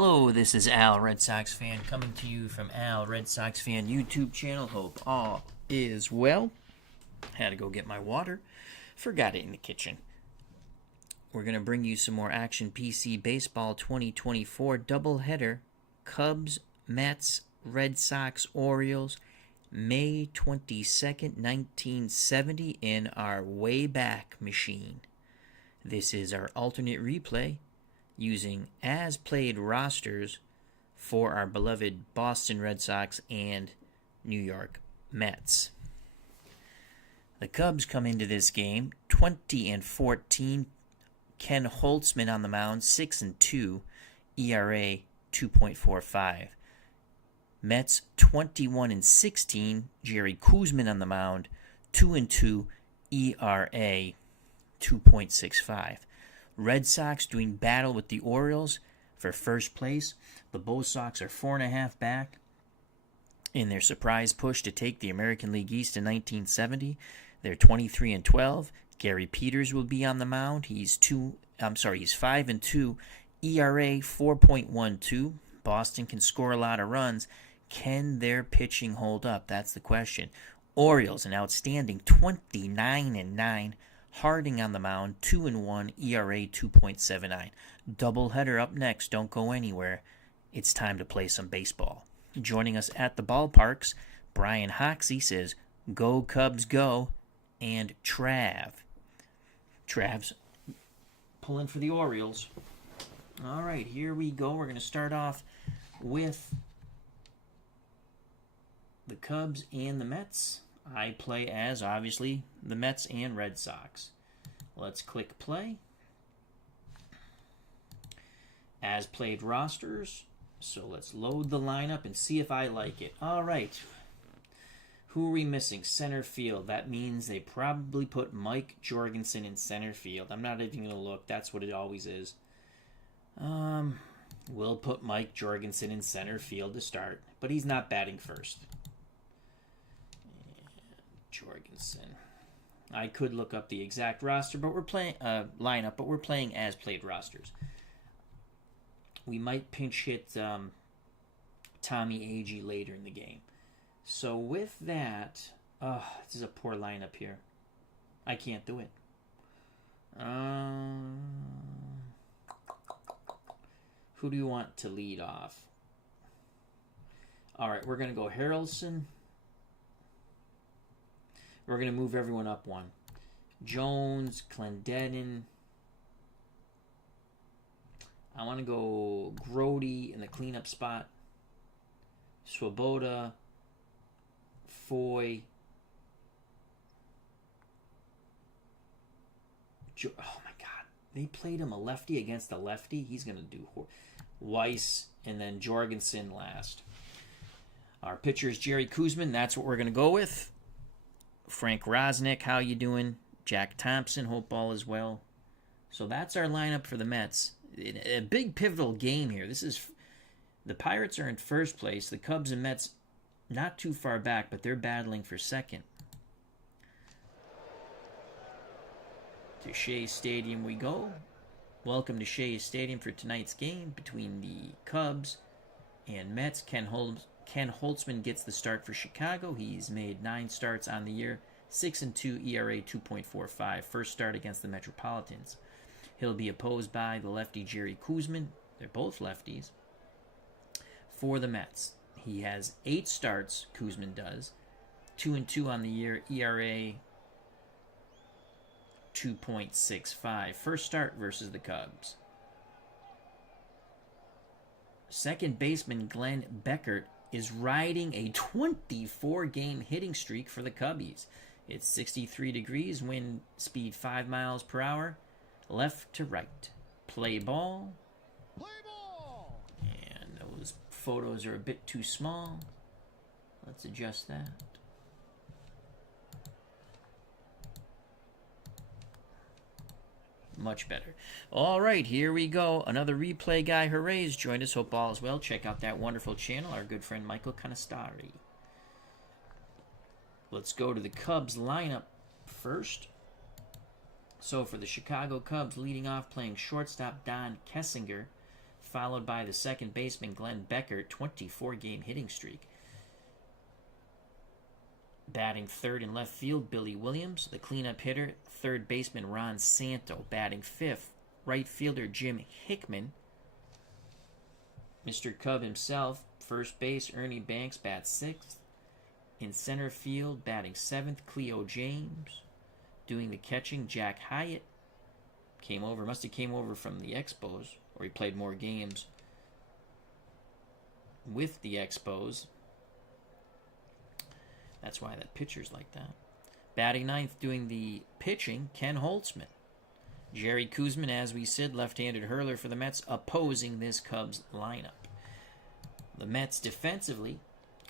Hello, this is Al, Red Sox fan, coming to you from Al, Red Sox fan YouTube channel. Hope all is well. Had to go get my water. Forgot it in the kitchen. We're going to bring you some more Action PC Baseball 2024 doubleheader. Cubs, Mets, Red Sox, Orioles, May 22nd, 1970 in our Wayback Machine. This is our alternate replay using as-played rosters for our beloved Boston Red Sox and New York Mets. The Cubs come into this game 20-14. Ken Holtzman on the mound, 6-2, ERA 2.45. Mets 21-16. Jerry Koosman on the mound, 2-2, ERA 2.65. Red Sox doing battle with the Orioles for first place. The Bo Sox are 4.5 back in their surprise push to take the American League East in 1970. They're 23-12. Gary Peters will be on the mound. He's 5-2, ERA 4.12. Boston can score a lot of runs. Can their pitching hold up? That's the question. Orioles an outstanding 29-9. Hardin on the mound, 2-1, ERA 2.79. Doubleheader up next. Don't go anywhere. It's time to play some baseball. Joining us at the ballparks, Brian Hoxie says, "Go Cubs, go," and Trav's pulling for the Orioles. All right, here we go. We're going to start off with the Cubs and the Mets. I play as, obviously, the Mets and Red Sox. Let's click play. As played rosters. So let's load the lineup and see if I like it. All right. Who are we missing? Center field. That means they probably put Mike Jorgensen in center field. I'm not even going to look. That's what it always is. We'll put Mike Jorgensen in center field to start. But he's not batting first. Jorgensen. I could look up the exact roster, but we're playing lineup, but we're playing as played rosters. We might pinch hit Tommy Agee later in the game. So with that, this is a poor lineup here. I can't do it. Who do you want to lead off? All right, we're gonna go Harrelson. We're going to move everyone up one. Jones, Clendenin. I want to go Grody in the cleanup spot. Swoboda. Foy. Oh my God. They played him a lefty against a lefty. He's going to do Weiss and then Jorgensen last. Our pitcher is Jerry Koosman. That's what we're going to go with. Frank Rosnick, how you doing? Jack Thompson, hope all is well. So that's our lineup for the Mets. A big pivotal game here. The Pirates are in first place. The Cubs and Mets not too far back, but they're battling for second. To Shea Stadium we go. Welcome to Shea Stadium for tonight's game between the Cubs and Mets. Ken Holtzman gets the start for Chicago. He's made 9 starts on the year, 6-2, ERA 2.45. First start against the Metropolitans. He'll be opposed by the lefty Jerry Koosman. They're both lefties. For the Mets, he has 8 starts, Koosman does. 2-2 on the year, ERA 2.65. First start versus the Cubs. Second baseman Glenn Beckert is riding a 24-game hitting streak for the Cubbies. It's 63 degrees, wind speed 5 miles per hour, left to right. Play ball. Play ball! And those photos are a bit too small. Let's adjust that. Much better. All right, here we go. Another replay guy, hooray, joined us. Hope all is well. Check out that wonderful channel, our good friend Michael Canastari. Let's go to the Cubs lineup first. So for the Chicago Cubs, leading off playing shortstop Don Kessinger, followed by the second baseman Glenn Becker, 24-game hitting streak. Batting third in left field, Billy Williams. The cleanup hitter, third baseman Ron Santo. Batting fifth, right fielder Jim Hickman. Mr. Cub himself, first base, Ernie Banks, bats sixth. In center field, batting seventh, Cleo James. Doing the catching, Jack Hyatt. Must have came over from the Expos, or he played more games with the Expos. That's why that pitcher's like that. Batting ninth, doing the pitching, Ken Holtzman. Jerry Koosman, as we said, left-handed hurler for the Mets, opposing this Cubs lineup. The Mets defensively,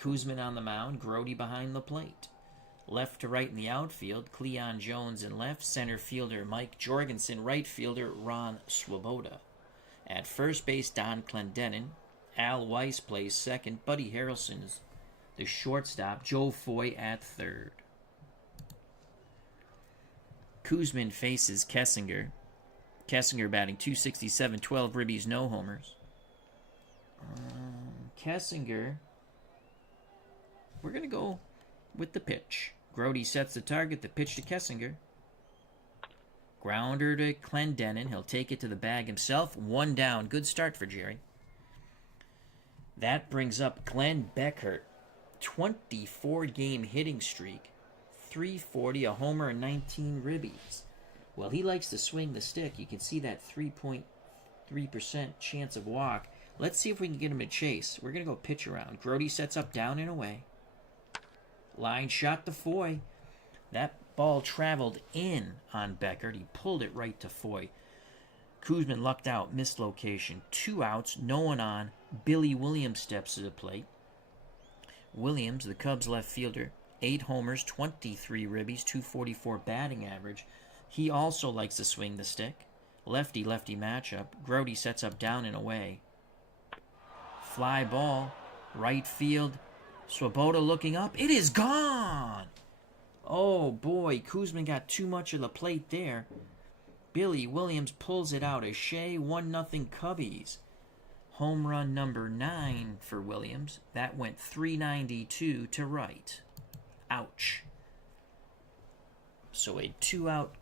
Koosman on the mound, Grody behind the plate. Left to right in the outfield, Cleon Jones in left, center fielder Mike Jorgensen, right fielder Ron Swoboda. At first base, Don Clendenin. Al Weiss plays second. Buddy Harrelson is the shortstop. Joe Foy at third. Koosman faces Kessinger. Kessinger batting .267, 12 ribbies, no homers. Kessinger, we're going to go with the pitch. Grody sets the target, the pitch to Kessinger. Grounder to Clendenin. He'll take it to the bag himself. One down. Good start for Jerry. That brings up Glenn Becker. 24-game hitting streak. .340, a homer, and 19 ribbies. Well, he likes to swing the stick. You can see that 3.3% chance of walk. Let's see if we can get him to chase. We're going to go pitch around. Grody sets up down and away. Line shot to Foy. That ball traveled in on Becker. He pulled it right to Foy. Koosman lucked out, missed location. 2 outs, no one on. Billy Williams steps to the plate. Williams, the Cubs left fielder, 8 homers, 23 ribbies, .244 batting average. He also likes to swing the stick. Lefty-lefty matchup. Grody sets up down and away. Fly ball, right field. Swoboda looking up. It is gone! Oh boy, Koosman got too much of the plate there. Billy Williams pulls it out. A Shea 1-0 Cubbies. Home run number 9 for Williams. That went .392 to right. Ouch. So a 2-out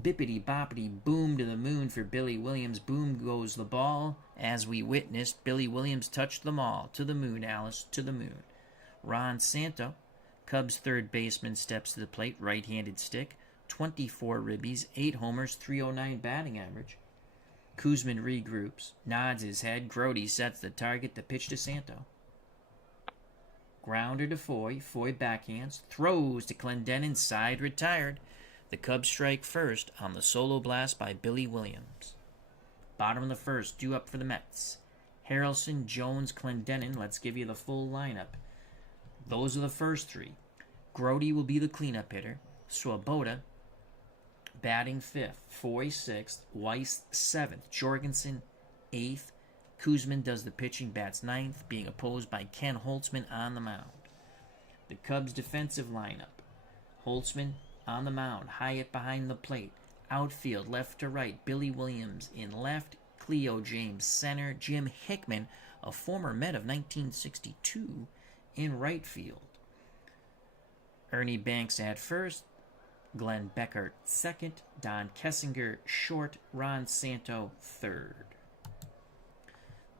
bippity-boppity boom to the moon for Billy Williams. Boom goes the ball. As we witnessed, Billy Williams touched them all. To the moon, Alice, to the moon. Ron Santo, Cubs third baseman, steps to the plate. Right-handed stick. 24 ribbies, 8 homers, .309 batting average. Koosman regroups, nods his head. Grody sets the target, the pitch to Santo. Grounder to Foy. Foy backhands. Throws to Clendenin, side retired. The Cubs strike first on the solo blast by Billy Williams. Bottom of the first, due up for the Mets. Harrelson, Jones, Clendenin. Let's give you the full lineup. Those are the first 3. Grody will be the cleanup hitter. Swoboda batting 5th. Foy 6th. Weiss 7th. Jorgensen 8th. Koosman does the pitching, bats 9th, being opposed by Ken Holtzman on the mound. The Cubs defensive lineup. Holtzman on the mound. Hyatt behind the plate. Outfield, left to right. Billy Williams in left. Cleo James center. Jim Hickman, a former Met of 1962, in right field. Ernie Banks at first. Glenn Becker second. Don Kessinger short. Ron Santo third.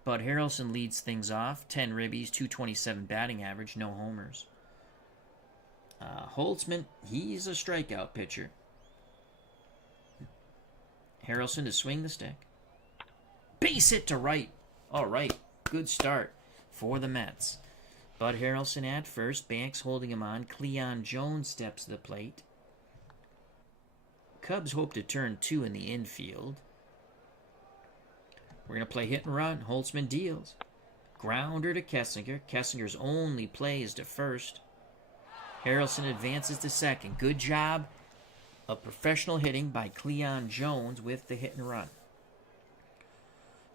Bud Harrelson leads things off. 10 ribbies, .227 batting average, no homers. Holtzman, he's a strikeout pitcher. Harrelson to swing the stick. Base hit to right. All right, good start for the Mets. Bud Harrelson at first. Banks holding him on. Cleon Jones steps to the plate. Cubs hope to turn 2 in the infield. We're going to play hit and run. Holtzman deals. Grounder to Kessinger. Kessinger's only play is to first. Harrelson advances to second. Good job of professional hitting by Cleon Jones with the hit and run.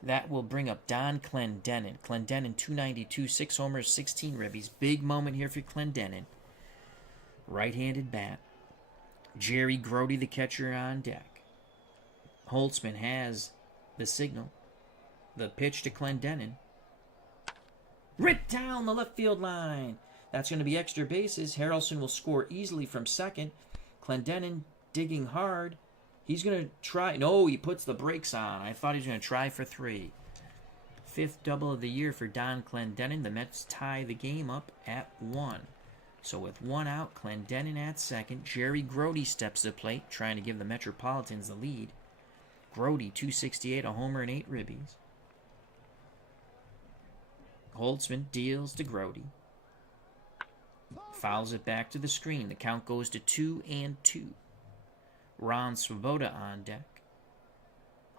That will bring up Don Clendenin. Clendenin, .292, 6 homers, 16 ribbies. Big moment here for Clendenin. Right-handed bat. Jerry Grody, the, catcher, on deck. Holtzman has the signal. The pitch to Clendenin. Ripped down the left field line. That's going to be extra bases. Harrelson will score easily from second. Clendenin digging hard. He's going to try. No, he puts the brakes on. I thought he was going to try for 3. 5th double of the year for Don Clendenin. The Mets tie the game up at 1. So with 1 out, Clendenin at second. Jerry Grody steps to the plate, trying to give the Metropolitans the lead. Grody, 268, a homer and 8 ribbies. Holtzman deals to Grody. Fouls it back to the screen. The count goes to 2-2. Ron Swoboda on deck.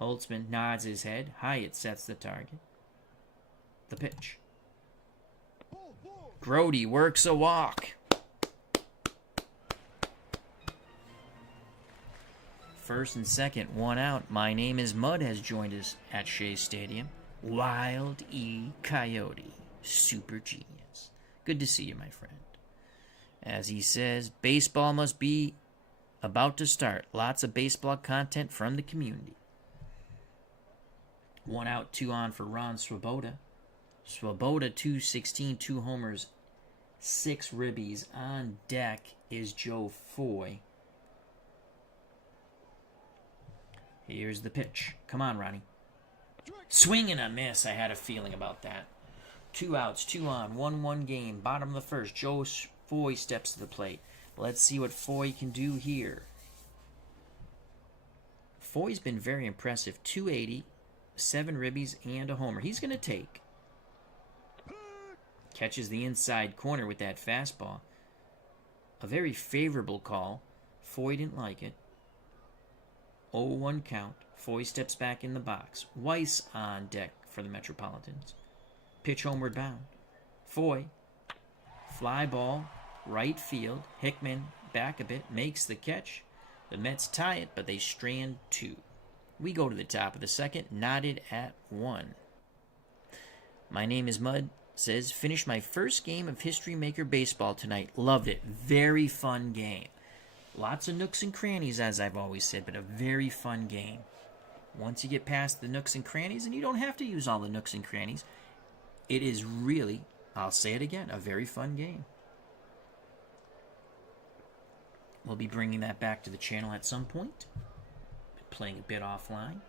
Holtzman nods his head. Hyatt sets the target. The pitch. Grody works a walk. First and second, 1 out. My Name is Mud has joined us at Shea Stadium. Wild E. Coyote. Super genius. Good to see you, my friend. As he says, baseball must be about to start. Lots of baseball content from the community. 1 out, 2 on for Ron Swoboda. Swoboda, 216, 2 homers, 6 ribbies. On deck is Joe Foy. Here's the pitch. Come on, Ronnie. Swing and a miss. I had a feeling about that. 2 outs, 2 on, 1-1 game. Bottom of the first. Joe Foy steps to the plate. Let's see what Foy can do here. Foy's been very impressive. 280, 7 ribbies, and a homer. He's going to take. Catches the inside corner with that fastball. A very favorable call. Foy didn't like it. 0-1 count. Foy steps back in the box. Weiss on deck for the Metropolitans. Pitch homeward bound. Foy. Fly ball. Right field. Hickman back a bit. Makes the catch. The Mets tie it, but they strand 2. We go to the top of the second. Knotted at 1. My Name is Mud says, finished my first game of History Maker Baseball tonight. Loved it. Very fun game. Lots of nooks and crannies, as I've always said, but a very fun game. Once you get past the nooks and crannies, and you don't have to use all the nooks and crannies, it is really, I'll say it again, a very fun game. We'll be bringing that back to the channel at some point. Been playing a bit offline.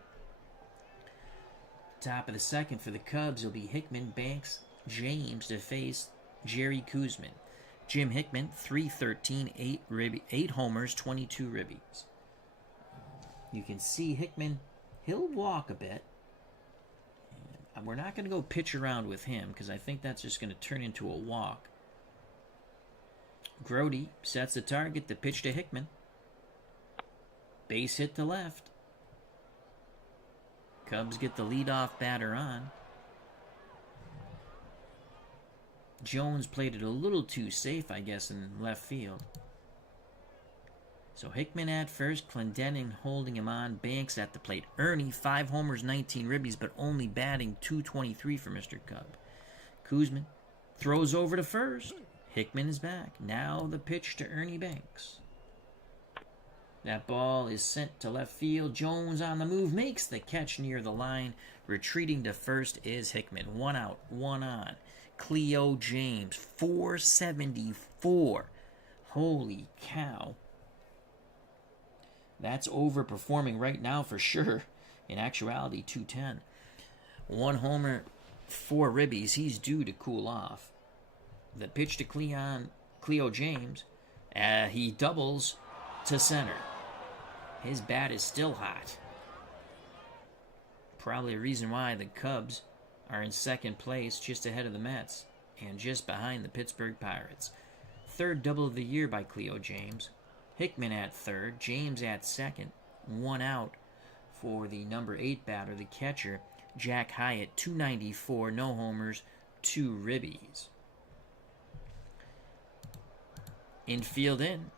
Top of the second for the Cubs will be Hickman, Banks, James to face Jerry Koosman. Jim Hickman, 313, 8 homers, 22 ribbies. You can see Hickman, he'll walk a bit. We're not going to go pitch around with him because I think that's just going to turn into a walk. Grody sets the target, the pitch to Hickman. Base hit to left. Cubs get the leadoff batter on. Jones played it a little too safe, I guess, in left field. So Hickman at first, Clendenin holding him on, Banks at the plate. Ernie, 5 homers, 19 ribbies, but only batting .223 for Mr. Cub. Koosman throws over to first. Hickman is back. Now the pitch to Ernie Banks. That ball is sent to left field. Jones on the move, makes the catch near the line. Retreating to first is Hickman. 1 out, 1 on. Cleo James, 474. Holy cow. That's overperforming right now for sure. In actuality, 210. 1 homer, 4 ribbies. He's due to cool off. The pitch to Cleo James. He doubles to center. His bat is still hot. Probably a reason why the Cubs are in second place, just ahead of the Mets, and just behind the Pittsburgh Pirates. 3rd double of the year by Cleo James. Hickman at 3rd, James at 2nd. 1 out for the number 8 batter, the catcher, Jack Hyatt, 294, no homers, 2 ribbies. Infield in.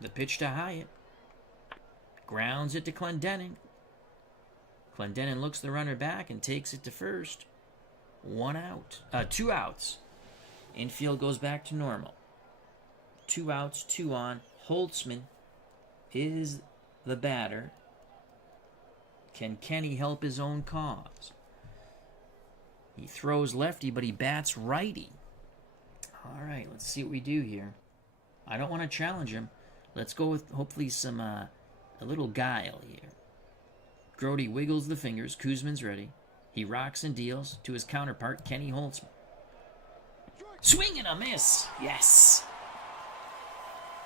The pitch to Hyatt. Grounds it to Clendenin. Clendenin looks the runner back and takes it to first. 1 out. 2 outs. Infield goes back to normal. 2 outs, 2 on. Holtzman is the batter. Can Kenny help his own cause? He throws lefty, but he bats righty. All right, let's see what we do here. I don't want to challenge him. Let's go with hopefully some a little guile here. Grote wiggles the fingers. Koosman's ready. He rocks and deals to his counterpart, Kenny Holtzman. Swing and a miss. Yes.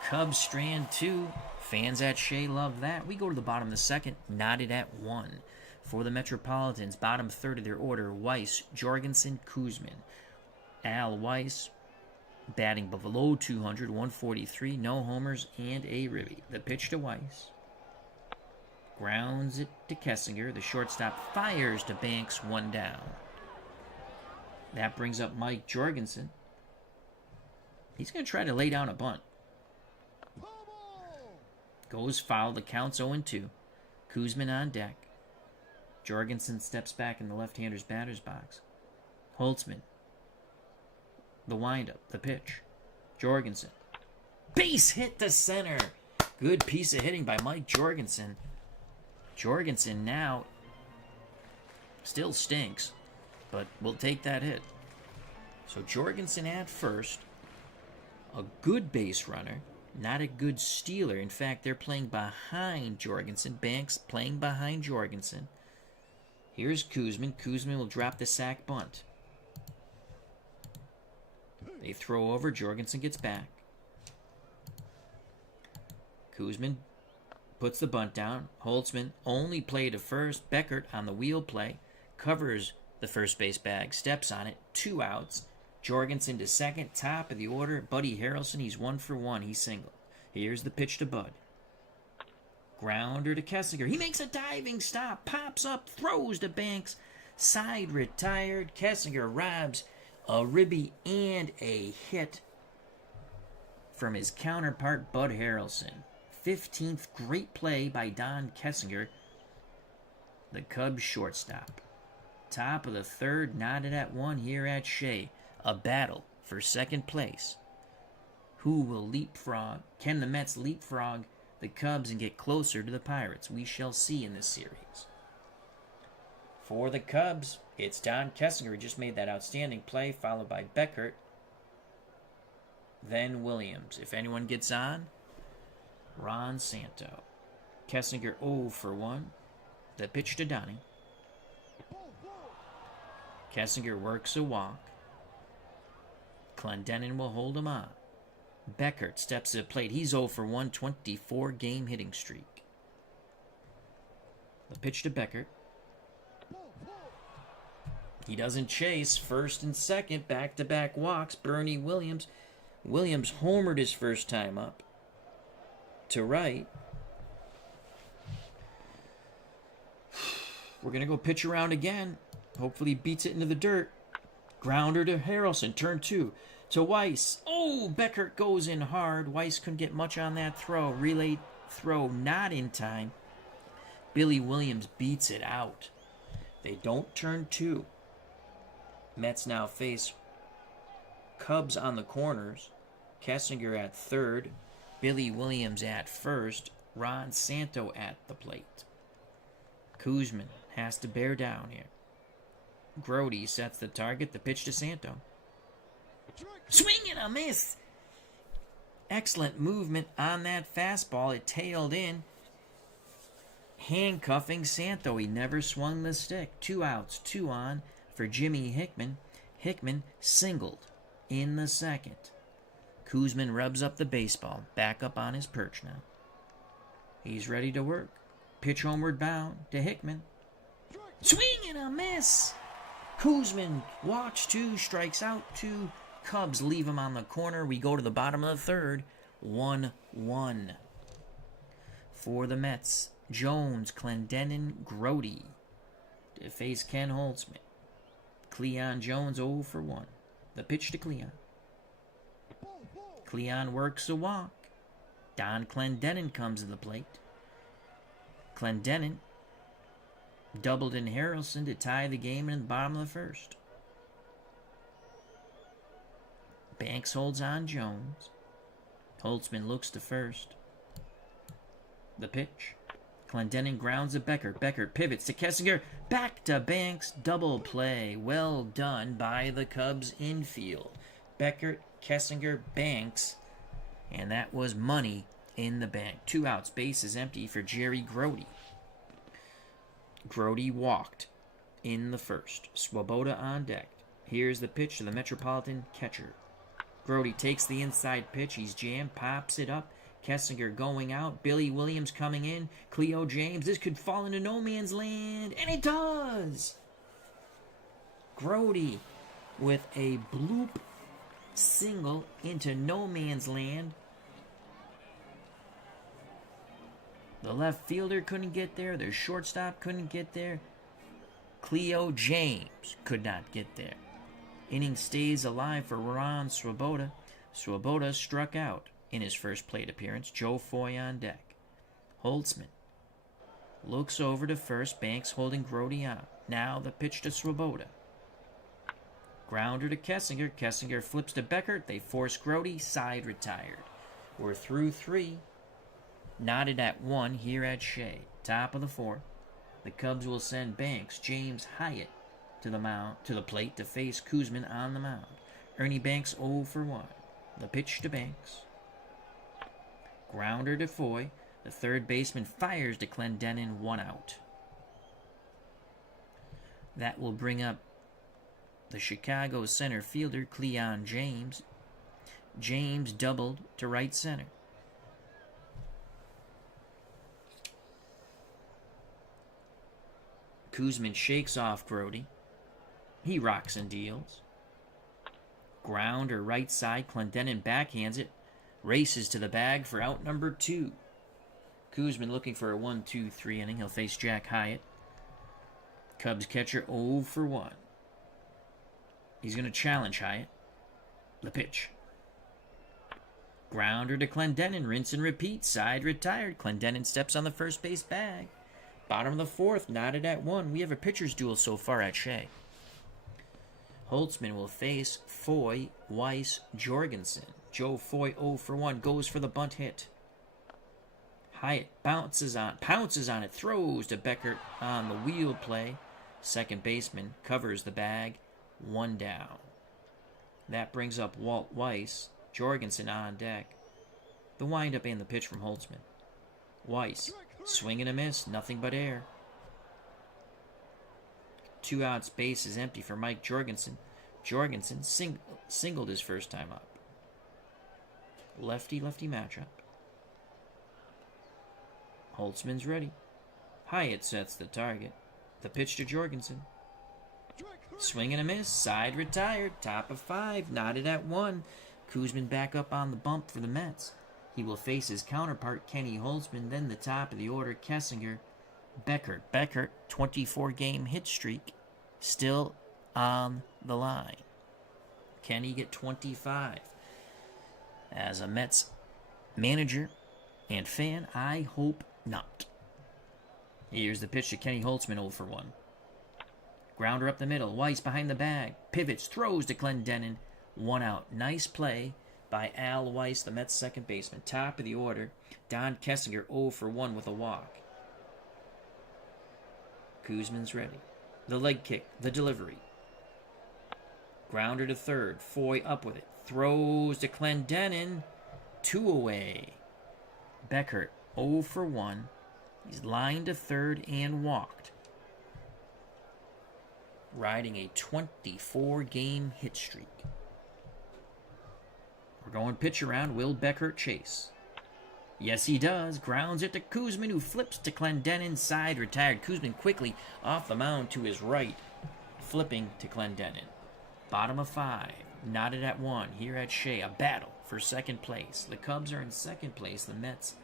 Cubs strand 2. Fans at Shea love that. We go to the bottom of the second, knotted at 1. For the Metropolitans, bottom third of their order, Weiss, Jorgensen, Koosman. Al Weiss, batting below 200, 143, no homers, and a ribby. The pitch to Weiss. Grounds it to Kessinger. The shortstop fires to Banks, 1 down. That brings up Mike Jorgensen. He's going to try to lay down a bunt. Goes foul. The count's 0-2. Koosman on deck. Jorgensen steps back in the left-hander's batter's box. Holtzman. The windup. The pitch. Jorgensen. Base hit to center. Good piece of hitting by Mike Jorgensen. Jorgensen now still stinks, but we'll take that hit. So Jorgensen at first. A good base runner. Not a good stealer. In fact, they're playing behind Jorgensen. Banks playing behind Jorgensen. Here's Koosman. Koosman will drop the sack bunt. They throw over. Jorgensen gets back. Koosman puts the bunt down. Holtzman only play to first. Beckert on the wheel play. Covers the first base bag. Steps on it. 2 outs. Jorgensen to second, top of the order. Buddy Harrelson, he's 1 for 1. He's single. Here's the pitch to Bud. Grounder to Kessinger. He makes a diving stop, pops up, throws to Banks. Side retired. Kessinger robs a ribby and a hit from his counterpart, Bud Harrelson. 15th great play by Don Kessinger, the Cubs shortstop. Top of the third, knotted at 1 here at Shea. A battle for second place. Who will leapfrog? Can the Mets leapfrog the Cubs and get closer to the Pirates? We shall see in this series. For the Cubs, it's Don Kessinger who just made that outstanding play, followed by Beckert, then Williams. If anyone gets on, Ron Santo. Kessinger 0 for 1. The pitch to Donnie. Kessinger works a walk. Clendenin will hold him on. Beckert steps to the plate. He's 0 for 1, 24-game hitting streak. The pitch to Beckert. He doesn't chase. First and second, back-to-back walks. Bernie Williams. Williams homered his first time up. To right. We're going to go pitch around again. Hopefully he beats it into the dirt. Grounder to Harrelson. Turn 2 to Weiss. Oh, Beckert goes in hard. Weiss couldn't get much on that throw. Relay throw not in time. Billy Williams beats it out. They don't turn 2. Mets now face Cubs on the corners. Kessinger at third. Billy Williams at first. Ron Santo at the plate. Koosman has to bear down here. Grote sets the target. The pitch to Santo. Swing and a miss. Excellent movement on that fastball. It tailed in. Handcuffing Santo. He never swung the stick. 2 outs, 2 on for Jimmy Hickman. Hickman singled in the second. Koosman rubs up the baseball. Back up on his perch now. He's ready to work. Pitch homeward bound to Hickman. Swing and a miss. Koosman walks 2, strikes out 2. Cubs leave him on the corner. We go to the bottom of the third. 1-1. For the Mets, Jones, Clendenin, Grote to face Ken Holtzman. Cleon Jones 0 for 1. The pitch to Cleon. Cleon works a walk. Don Clendenin comes to the plate. Clendenin doubled in Harrelson to tie the game in the bottom of the first. Banks holds on Jones. Holtzman looks to first. The pitch. Clendenin grounds to Becker. Becker pivots to Kessinger. Back to Banks. Double play. Well done by the Cubs infield. Becker, Kessinger, Banks. And that was money in the bank. 2 outs. Base is empty for Jerry Grody. Grody walked in the first. Swoboda on deck. Here's the pitch to the Metropolitan catcher. Grody takes the inside pitch. He's jammed. Pops it up. Kessinger going out. Billy Williams coming in. Cleo James. This could fall into no man's land. And it does! Grody with a bloop single into no man's land. The left fielder couldn't get there. The shortstop couldn't get there. Cleo James could not get there. Inning stays alive for Ron Swoboda. Swoboda struck out in his first plate appearance. Joe Foy on deck. Holtzman looks over to first. Banks holding Grody on. Now the pitch to Swoboda. Grounder to Kessinger. Kessinger flips to Beckert. They force Grody. Side retired. We're through 3. Knotted at 1 here at Shea. Top of the 4th. The Cubs will send Banks, James, Hyatt to the plate to face Koosman on the mound. Ernie Banks 0 for 1. The pitch to Banks. Grounder to Foy. The third baseman fires to Clendenin. 1 out. That will bring up the Chicago center fielder, Cleon James. James doubled to right center. Koosman shakes off Grody. He rocks and deals. Grounder right side. Clendenin backhands it. Races to the bag for out number 2. Koosman looking for a 1-2-3 inning. He'll face Jack Hyatt. Cubs catcher 0 for 1. He's going to challenge Hyatt. The pitch. Grounder to Clendenin. Rinse and repeat. Side retired. Clendenin steps on the first base bag. Bottom of the 4th. Knotted at 1. We have a pitcher's duel so far at Shea. Holtzman will face Foy, Weiss, Jorgensen. Joe Foy 0 for 1. Goes for the bunt hit. Hyatt pounces on it. Throws to Beckert on the wheel play. Second baseman covers the bag. 1 down. That brings up Walt Weiss. Jorgensen on deck. The windup and the pitch from Holtzman. Weiss, swing and a miss, nothing but air. 2 outs, base is empty for Mike Jorgensen. Jorgensen singled his first time up. Lefty-lefty matchup. Holtzman's ready. Hyatt sets the target. The pitch to Jorgensen. Swing and a miss. Side retired. Top of 5. Knotted at 1. Koosman back up on the bump for the Mets. He will face his counterpart, Kenny Holtzman. Then the top of the order, Kessinger. Beckert. Beckert, 24-game hit streak. Still on the line. Can he get 25? As a Mets manager and fan, I hope not. Here's the pitch to Kenny Holtzman, 0 for 1. Grounder up the middle. Weiss behind the bag. Pivots. Throws to Clendenin. 1 out. Nice play by Al Weiss, the Mets second baseman. Top of the order. Don Kessinger 0 for 1 with a walk. Koosman's ready. The leg kick. The delivery. Grounder to third. Foy up with it. Throws to Clendenin. 2 away. Beckert 0 for 1. He's lined to third and walked. Riding a 24-game hit streak. We're going pitch around. Will Beckert chase? Yes, he does. Grounds it to Koosman, who flips to Clendenin. Side retired. Koosman quickly off the mound to his right. Flipping to Clendenin. Bottom of 5. Knotted at 1. Here at Shea. A battle for second place. The Cubs are in second place. The Mets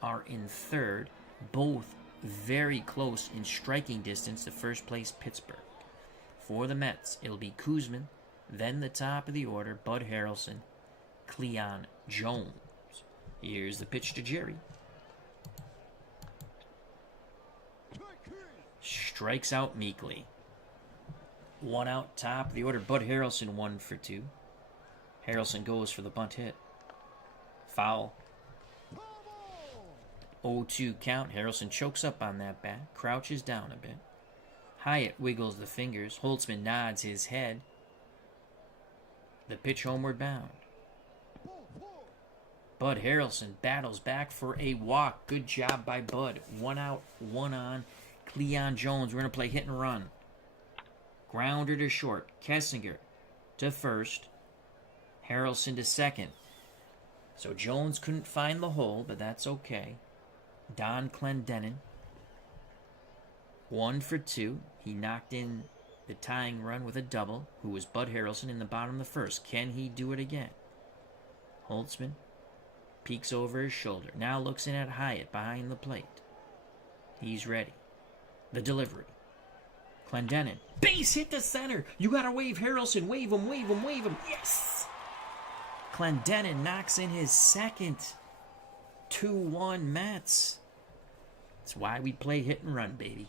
are in third. Both very close in striking distance to first place Pittsburgh. For the Mets, it'll be Koosman, then the top of the order, Bud Harrelson, Cleon Jones. Here's the pitch to Jerry. Strikes out meekly. 1 out, top of the order, Bud Harrelson 1 for 2. Harrelson goes for the bunt hit. Foul. 0-2 count. Harrelson chokes up on that bat, crouches down a bit. Hyatt wiggles the fingers. Holtzman nods his head. The pitch homeward bound. Bud Harrelson battles back for a walk. Good job by Bud. 1 out, 1 on. Cleon Jones, we're going to play hit and run. Grounder to short. Kessinger to first. Harrelson to second. So Jones couldn't find the hole, but that's okay. Don Clendenin, 1 for 2. He knocked in the tying run with a double, who was Bud Harrelson in the bottom of the first. Can he do it again? Holtzman peeks over his shoulder. Now looks in at Hyatt behind the plate. He's ready. The delivery. Clendenin. Base hit to center. You gotta wave Harrelson. Wave him, wave him, wave him. Yes! Clendenin knocks in his second. 2-1 Mets. That's why we play hit and run, baby.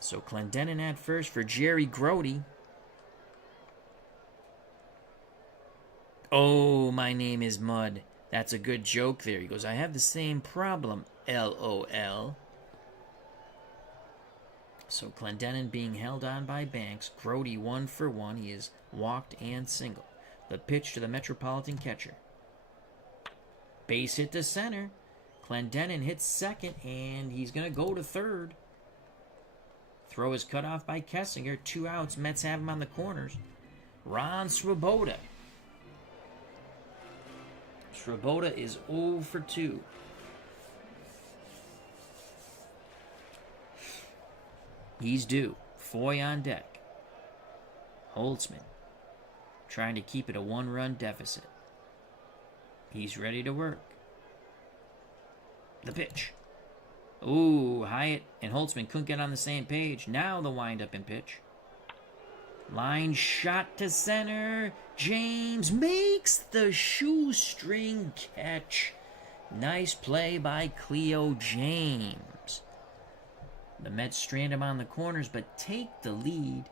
So Clendenin at first for Jerry Grody. Oh, my name is Mud. That's a good joke there. He goes, I have the same problem, LOL. So Clendenin being held on by Banks. Grody 1 for 1. He is walked and single. The pitch to the Metropolitan catcher. Base hit to center. Clendenin hits second, and he's going to go to third. Throw is cut off by Kessinger. 2 outs. Mets have him on the corners. Ron Swoboda. Swoboda is 0 for 2. He's due. Foy on deck. Holtzman trying to keep it a 1-run deficit. He's ready to work. The pitch. Ooh, Hyatt and Holtzman couldn't get on the same page. Now the windup and pitch. Line shot to center. James makes the shoestring catch. Nice play by Cleo James. The Mets strand him on the corners, but take the lead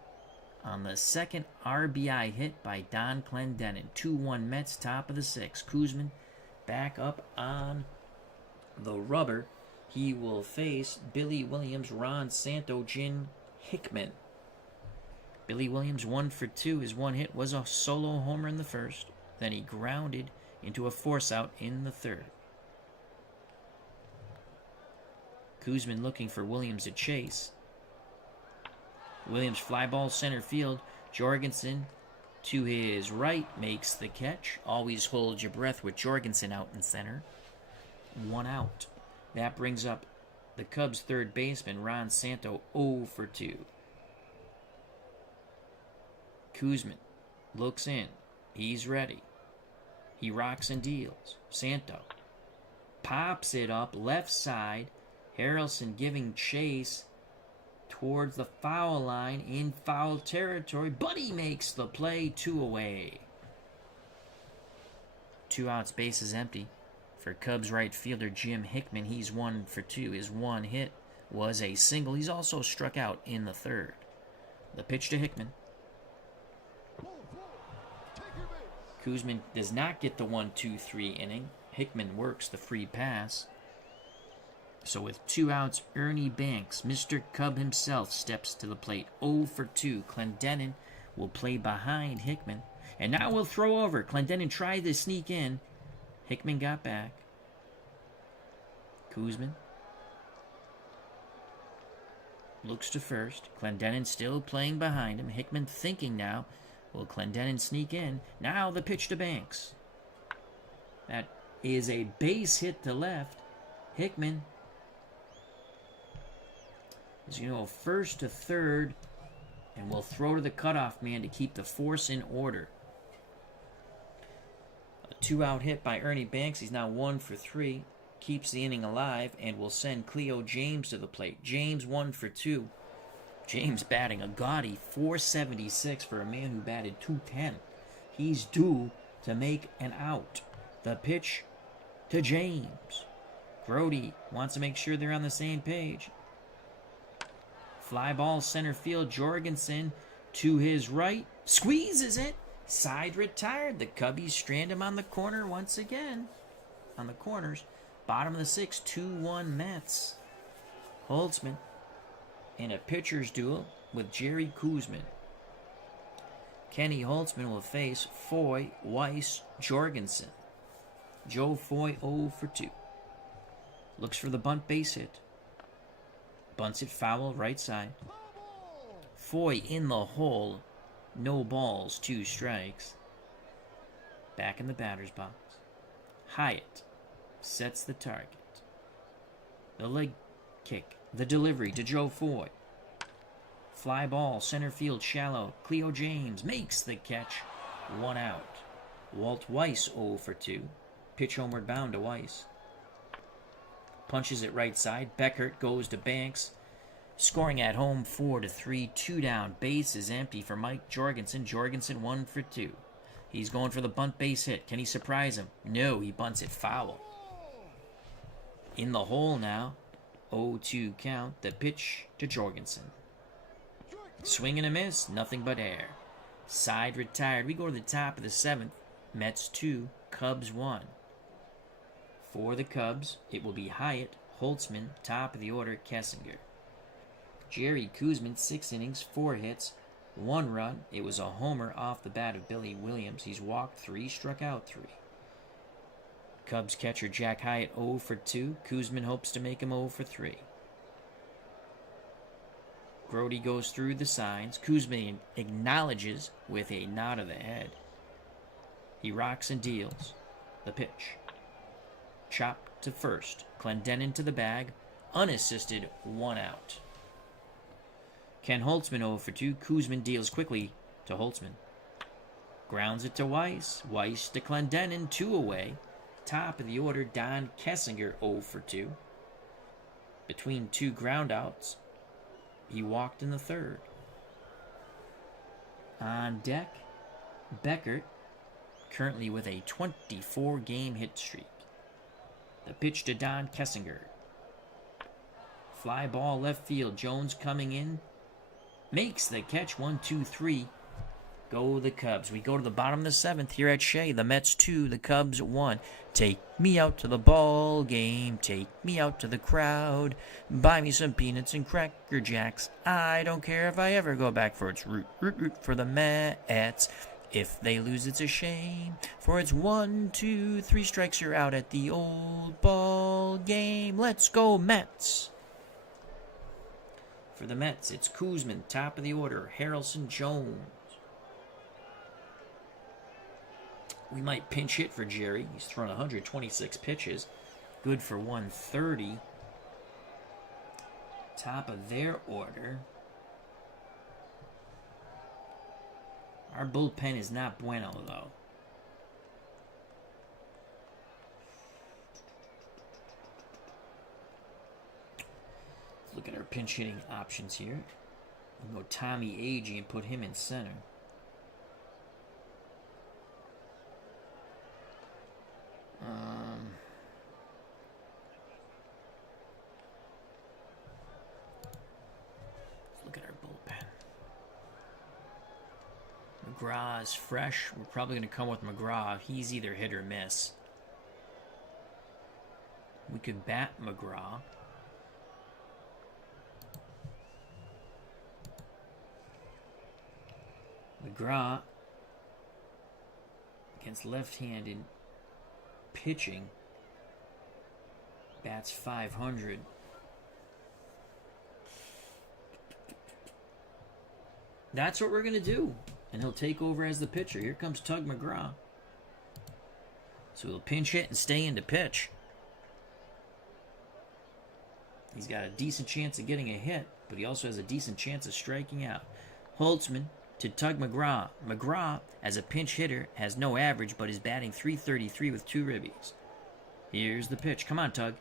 on the second RBI hit by Don Clendenin. 2-1 Mets, top of the 6th. Koosman back up on the rubber. He will face Billy Williams, Ron Santo, Jin Hickman. Billy Williams 1 for 2. His one hit was a solo homer in the first. Then he grounded into a force out in the third. Koosman looking for Williams to chase. Williams fly ball center field. Jorgensen to his right makes the catch. Always hold your breath with Jorgensen out in center. 1 out. That brings up the Cubs' third baseman, Ron Santo, 0 for 2. Koosman looks in. He's ready. He rocks and deals. Santo pops it up left side. Harrelson giving chase towards the foul line in foul territory, but he makes the play. 2 away. 2 outs, bases empty for Cubs right fielder Jim Hickman. He's 1 for 2. His one hit was a single. He's also struck out in the third. The pitch to Hickman. Koosman does not get the 1-2-3 inning. Hickman works the free pass. So with 2 outs, Ernie Banks, Mr. Cub himself, steps to the plate. 0 for 2. Clendenin will play behind Hickman. And now we'll throw over. Clendenin tried to sneak in. Hickman got back. Koosman looks to first. Clendenin still playing behind him. Hickman thinking now, will Clendenin sneak in? Now the pitch to Banks. That is a base hit to left. Hickman is going to go first to third, and will throw to the cutoff man to keep the force in order. A 2-out hit by Ernie Banks. He's now 1 for 3. Keeps the inning alive and will send Cleo James to the plate. James 1 for 2. James batting a gaudy .476 for a man who batted .210. He's due to make an out. The pitch to James. Grody wants to make sure they're on the same page. Fly ball center field. Jorgensen to his right. Squeezes it. Side retired. The Cubbies strand him on the corner once again. on the corners. Bottom of the 6th, 2-1 Mets. Holtzman in a pitcher's duel with Jerry Koosman. Kenny Holtzman will face Foy, Weiss, Jorgensen. Joe Foy 0 for 2. Looks for the bunt base hit. Bunts it foul right side. Foy in the hole. No balls, 2 strikes. Back in the batter's box. Hyatt sets the target. The leg kick. The delivery to Joe Foy. Fly ball, center field, shallow. Cleo James makes the catch. 1 out. Walt Weiss 0 for 2. Pitch homeward bound to Weiss. Punches it right side. Beckert goes to Banks. Scoring at home 4-3. 2 down. Base is empty for Mike Jorgensen. Jorgensen 1 for 2. He's going for the bunt base hit. Can he surprise him? No, he bunts it foul. In the hole now. 0-2 count. The pitch to Jorgensen. Swing and a miss. Nothing but air. Side retired. We go to the top of the 7th. Mets 2. Cubs 1. For the Cubs, it will be Hyatt, Holtzman, top of the order, Kessinger. Jerry Koosman, 6 innings, 4 hits, 1 run. It was a homer off the bat of Billy Williams. He's walked 3, struck out 3. Cubs catcher Jack Hyatt 0 for 2. Koosman hopes to make him 0 for 3. Grody goes through the signs. Koosman acknowledges with a nod of the head. He rocks and deals. The pitch. Chop to first. Clendenin to the bag. Unassisted, 1 out. Ken Holtzman 0 for 2. Koosman deals quickly to Holtzman. Grounds it to Weiss. Weiss to Clendenin, 2 away. Top of the order, Don Kessinger 0 for 2. Between 2 groundouts, he walked in the 3rd. On deck, Beckert, currently with a 24-game hit streak. The pitch to Don Kessinger. Fly ball left field. Jones coming in. Makes the catch. 1-2-3. Go the Cubs. We go to the bottom of the 7th here at Shea. The Mets 2, the Cubs 1. Take me out to the ball game. Take me out to the crowd. Buy me some peanuts and Cracker Jacks. I don't care if I ever go back for its root for the Mets. If they lose, it's a shame. For it's 1, 2, 3 strikes, you're out at the old ball game. Let's go, Mets. For the Mets, it's Koosman, top of the order. Harrelson, Jones. We might pinch hit for Jerry. He's thrown 126 pitches. Good for 130. Top of their order. Our bullpen is not bueno, though. Let's look at our pinch hitting options here. We'll go Tommy Agee and put him in center. Let's look at our bullpen. McGraw is fresh. We're probably going to come with McGraw. He's either hit or miss. We could bat McGraw. McGraw against left-handed pitching bats .500. That's what we're going to do. And he'll take over as the pitcher. Here comes Tug McGraw. So he'll pinch hit and stay in to pitch. He's got a decent chance of getting a hit, but he also has a decent chance of striking out. Holtzman to Tug McGraw. McGraw, as a pinch hitter, has no average, but is batting .333 with 2 ribbies. Here's the pitch. Come on, Tug.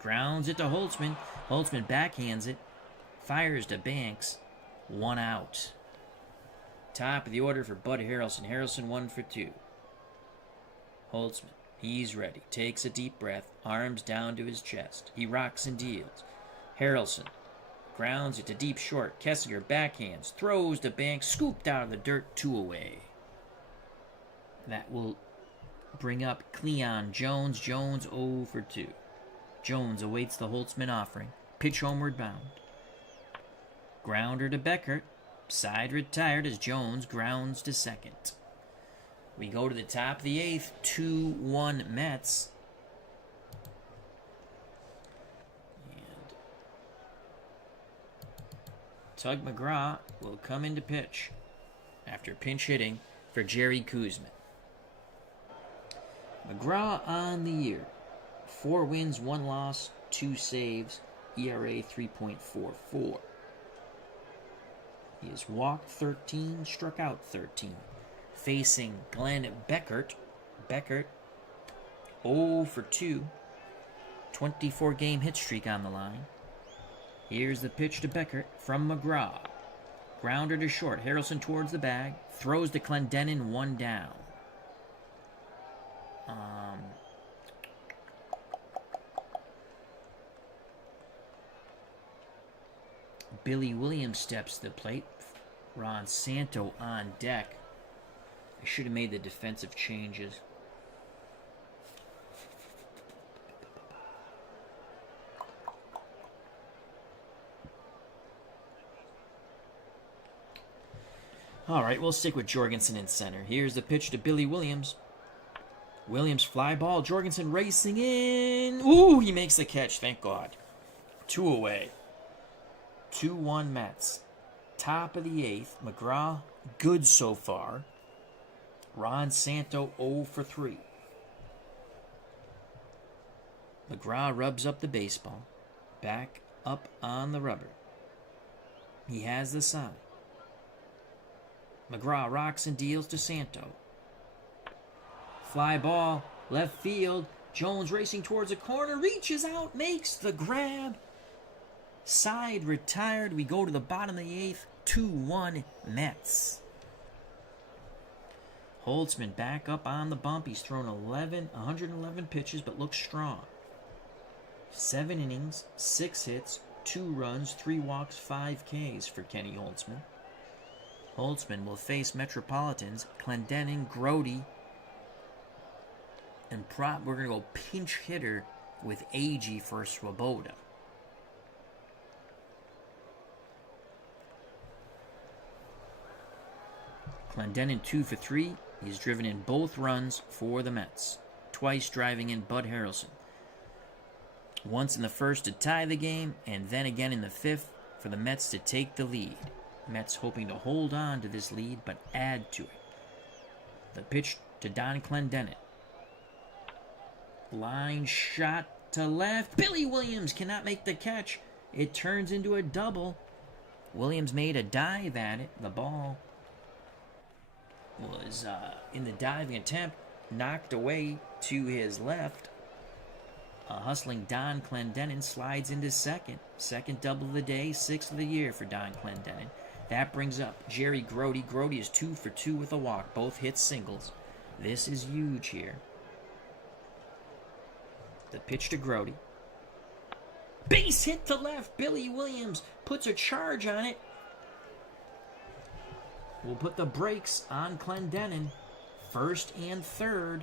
Grounds it to Holtzman. Holtzman backhands it. Fires to Banks. 1 out. Top of the order for Bud Harrelson. Harrelson 1 for 2. Holtzman. He's ready. Takes a deep breath. Arms down to his chest. He rocks and deals. Harrelson. Grounds it to deep short. Kessinger backhands. Throws to Banks. Scooped out of the dirt. 2 away. That will bring up Cleon Jones. Jones 0 for 2. Jones awaits the Holtzman offering. Pitch homeward bound. Grounder to Beckert. Side retired as Jones grounds to second. We go to the top of the 8th. 2-1 Mets. And Tug McGraw will come in to pitch after pinch hitting for Jerry Koosman. McGraw on the year. 4 wins, 1 loss, 2 saves, ERA 3.44. He has walked 13, struck out 13. Facing Glenn Beckert. Beckert 0 for 2. 24-game hit streak on the line. Here's the pitch to Beckert from McGraw. Grounder to short. Harrelson towards the bag. Throws to Clendenin, 1 down. Billy Williams steps to the plate. Ron Santo on deck. I should have made the defensive changes. All right, we'll stick with Jorgensen in center. Here's the pitch to Billy Williams. Williams fly ball. Jorgensen racing in. Ooh, he makes the catch. Thank God. 2 away. 2-1 Mets. Top of the 8th. McGraw, good so far. Ron Santo 0 for 3. McGraw rubs up the baseball. Back up on the rubber. He has the sign. McGraw rocks and deals to Santo. Fly ball, left field. Jones racing towards the corner, reaches out, makes the grab. Side retired. We go to the bottom of the 8th. 2-1 Mets. Holtzman back up on the bump. He's thrown 111 pitches, but looks strong. 7 innings, 6 hits, 2 runs, 3 walks, 5 Ks for Kenny Holtzman. Holtzman will face Metropolitans, Clendenin, Grody, and we're going to go pinch hitter with Agee for Swoboda. Clendenin 2 for 3. He's driven in both runs for the Mets. Twice driving in Bud Harrelson. Once in the first to tie the game, and then again in the 5th for the Mets to take the lead. Mets hoping to hold on to this lead, but add to it. The pitch to Don Clendenin. Line shot to left. Billy Williams cannot make the catch. It turns into a double. Williams made a dive at it. The ball was in the diving attempt, knocked away to his left. Hustling Don Clendenin slides into second. Second double of the day, 6th of the year for Don Clendenin. That brings up Jerry Grody. Grody is 2 for 2 with a walk. Both hits singles. This is huge here. The pitch to Grody. Base hit to left. Billy Williams puts a charge on it. We'll put the brakes on Clendenin. 1st and 3rd.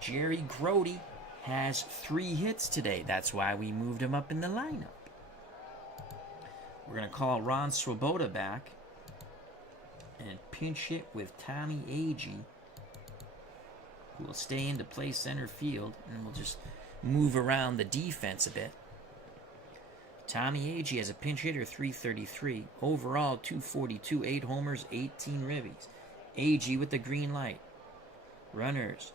Jerry Grody has 3 hits today. That's why we moved him up in the lineup. We're going to call Ron Swoboda back and pinch hit with Tommy Agee, who will stay in to play center field, and we'll just move around the defense a bit. Tommy Agee has a pinch hitter, 333. Overall, 242, 8 homers, 18 ribbies. Agee with the green light. Runners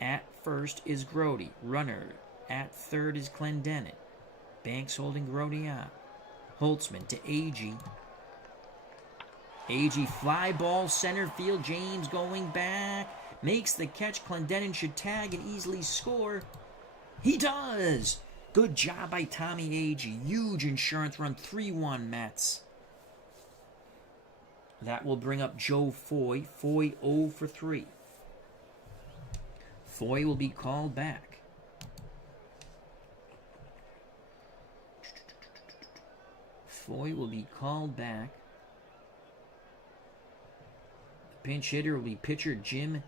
at first is Grody. Runner at third is Clendenin. Banks holding Grody on. Holtzman to Agee. Agee fly ball center field. James going back. Makes the catch. Clendenin should tag and easily score. He does! Good job by Tommy Agee. Huge insurance run. 3-1 Mets. That will bring up Joe Foy. Foy 0 for 3. Foy will be called back. Foy will be called back. The pinch hitter will be pitcher Jim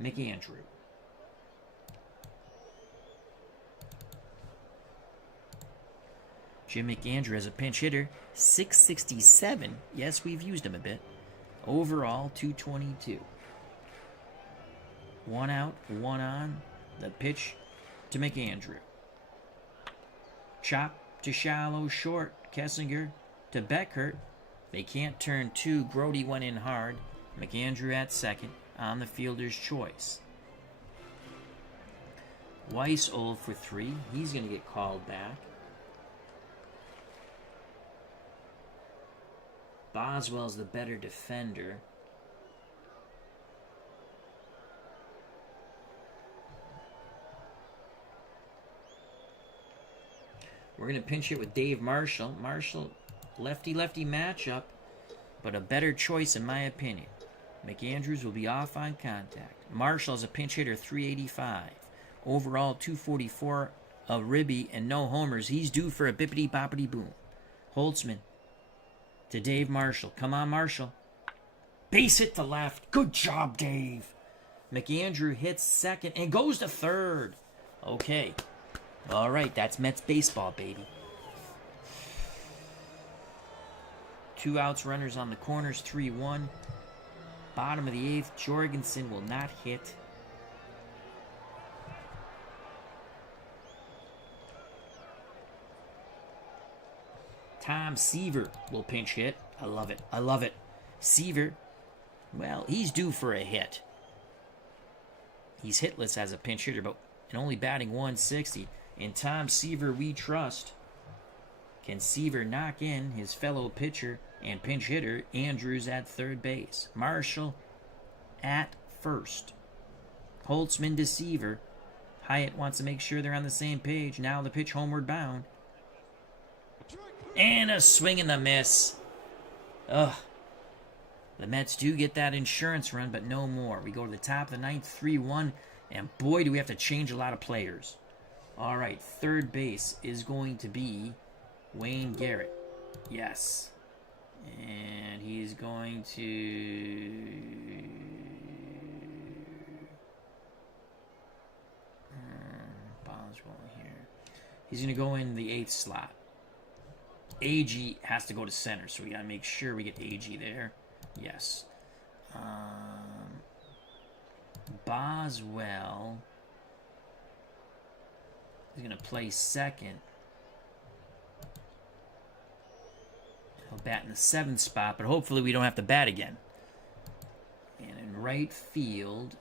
McAndrew. Jim McAndrew as a pinch hitter, 667. Yes, we've used him a bit. Overall, 222. 1 out, 1 on. The pitch to McAndrew. Chop to shallow, short. Kessinger to Beckert. They can't turn 2. Grody went in hard. McAndrew at second on the fielder's choice. Weiss 0 for 3. He's going to get called back. Boswell's the better defender. We're going to pinch it with Dave Marshall. Marshall, lefty-lefty matchup, but a better choice in my opinion. McAndrews will be off on contact. Marshall's a pinch hitter, 385. Overall, 244, a ribby, and no homers. He's due for a bippity-boppity-boom. Holtzman to Dave Marshall. Come on, Marshall. Base hit to left. Good job, Dave. McAndrew hits second and goes to third. Okay. All right, that's Mets baseball, baby. 2 outs, runners on the corners, 3-1. Bottom of the 8th, Jorgensen will not hit. Tom Seaver will pinch hit. I love it. I love it. Seaver, well, he's due for a hit. He's hitless as a pinch hitter, but and only batting 160. In Tom Seaver we trust. Can Seaver knock in his fellow pitcher and pinch hitter Andrews at third base? Marshall at first. Holtzman to Seaver. Hyatt wants to make sure they're on the same page. Now the pitch homeward bound. And a swing and a miss. Ugh. The Mets do get that insurance run, but no more. We go to the top of the 9th, 3-1, and boy, do we have to change a lot of players. All right, third base is going to be Wayne Garrett. Yes. And he's going to... Boswell here. He's going to go in the 8th slot. AG has to go to center, so we got to make sure we get AG there. Yes. Boswell is going to play second. He'll bat in the 7th spot, but hopefully we don't have to bat again. And in right field,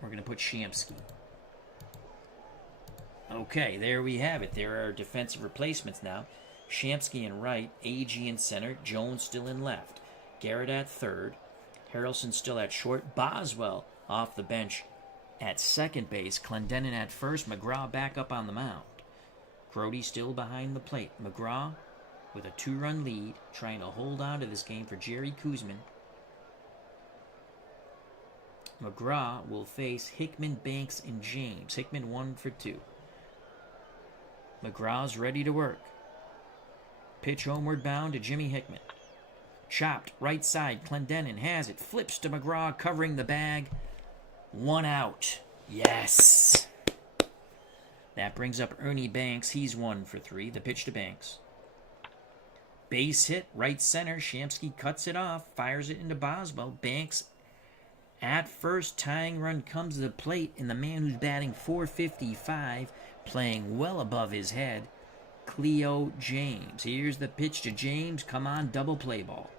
we're going to put Shamsky. Okay, there we have it. There are defensive replacements now. Shamsky in right, AG in center, Jones still in left. Garrett at third, Harrelson still at short, Boswell off the bench at second base, Clendenin at first, McGraw back up on the mound. Grody still behind the plate. McGraw with a 2-run lead, trying to hold on to this game for Jerry Koosman. McGraw will face Hickman, Banks, and James. Hickman 1 for 2. McGraw's ready to work. Pitch homeward bound to Jimmy Hickman. Chopped right side. Clendenin has it. Flips to McGraw, covering the bag. 1 out. Yes. That brings up Ernie Banks. He's 1 for 3. The pitch to Banks. Base hit, right center. Shamsky cuts it off. Fires it into Boswell. Banks at first. Tying run comes to the plate. And the man who's batting .455, playing well above his head, Cleo James. Here's the pitch to James. Come on, double play ball.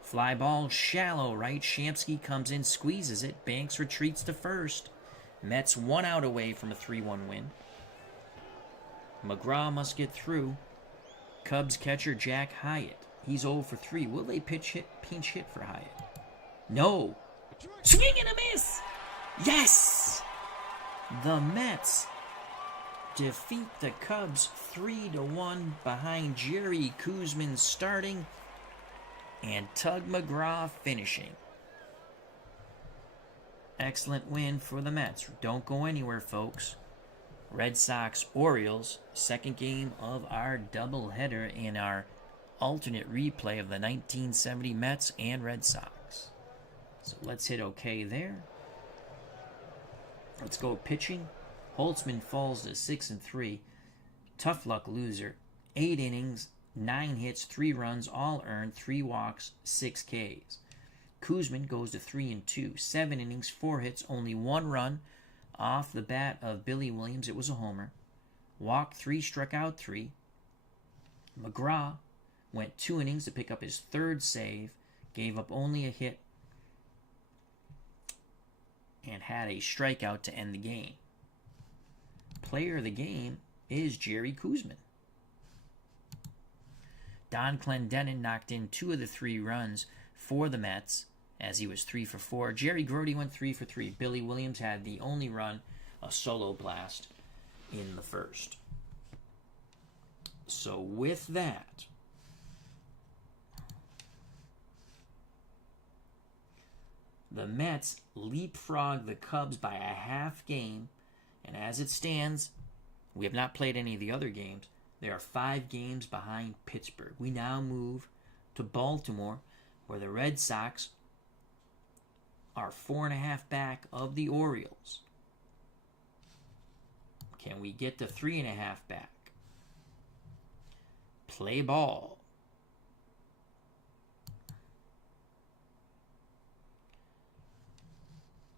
Fly ball shallow right. Shamsky comes in, squeezes it. Banks retreats to first. Mets 1 out away from a 3-1 win. McGraw must get through. Cubs catcher Jack Hyatt. He's 0 for 3. Will they pinch hit for Hyatt? No. Swing and a miss. Yes. The Mets defeat the Cubs 3-1 behind Jerry Koosman starting and Tug McGraw finishing. Excellent win for the Mets. Don't go anywhere, folks. Red Sox Orioles, second game of our doubleheader in our alternate replay of the 1970 Mets and Red Sox. So let's hit OK there. Let's go pitching. Holtzman falls to 6-3. Tough luck loser. 8 innings, 9 hits, 3 runs, all earned, 3 walks, 6 Ks. Koosman goes to 3-2, 7 innings, 4 hits, only 1 run. Off the bat of Billy Williams, it was a homer. Walked 3, struck out 3. McGraw went 2 innings to pick up his 3rd save, gave up only a hit, and had a strikeout to end the game. Player of the game is Jerry Koosman. Don Clendenin knocked in 2 of the 3 runs for the Mets, as he was 3 for 4. Jerry Grody went 3 for 3. Billy Williams had the only run, a solo blast, in the first. So with that, the Mets leapfrog the Cubs by a half game, and as it stands, we have not played any of the other games. There are 5 games behind Pittsburgh. We now move to Baltimore, where the Red Sox are 4.5 back of the Orioles. Can we get to 3.5 back? Play ball.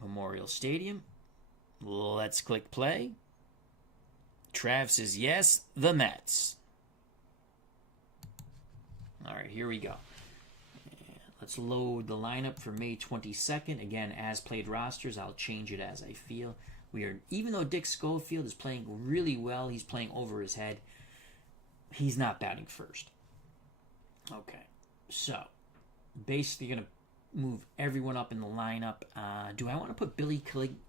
Memorial Stadium. Let's click play. Trav says yes, the Mets. All right, here we go. Let's load the lineup for May 22nd. Again, as played rosters, I'll change it as I feel. Even though Dick Schofield is playing really well, he's playing over his head. He's not batting first. Okay, so basically going to move everyone up in the lineup. Do I want to put Billy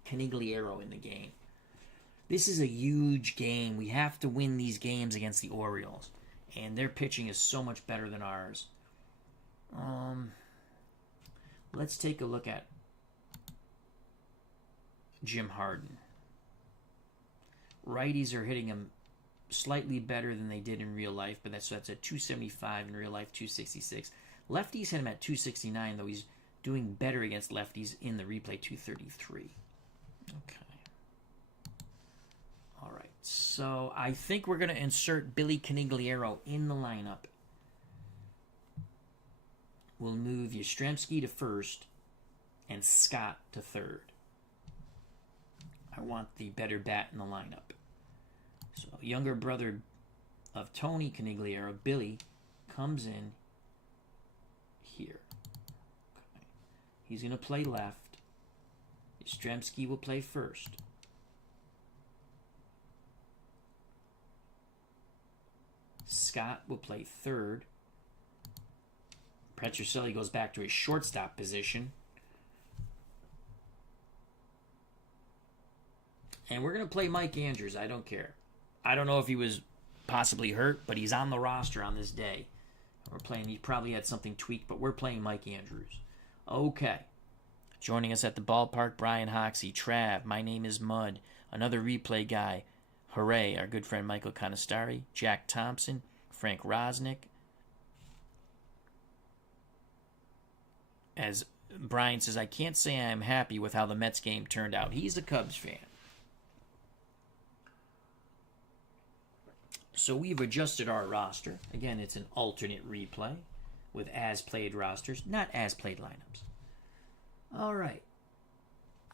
Canigliaro in the game? This is a huge game. We have to win these games against the Orioles, and their pitching is so much better than ours. Let's take a look at Jim Hardin. Righties are hitting him slightly better than they did in real life, but that's at 275 in real life, 266. Lefties hit him at 269, though he's doing better against lefties in the replay, 233. Okay. All right. So I think we're going to insert Billy Canigliaro in the lineup. We'll move Yastrzemski to first and Scott to third. I want the better bat in the lineup. So younger brother of Tony Canigliaro, Billy, comes in here. Okay. He's going to play left. Yastrzemski will play first. Scott will play third. Petrocelli goes back to his shortstop position. And we're going to play Mike Andrews. I don't care. I don't know if he was possibly hurt, but he's on the roster on this day. We're playing. He probably had something tweaked, but we're playing Mike Andrews. Okay. Joining us at the ballpark, Brian Hoxie, Trav, my name is Mud, another replay guy, Hooray, our good friend Michael Conestari, Jack Thompson, Frank Rosnick. As Brian says, I can't say I'm happy with how the Mets game turned out. He's a Cubs fan. So we've adjusted our roster. Again, it's an alternate replay with as-played rosters, not as-played lineups. All right.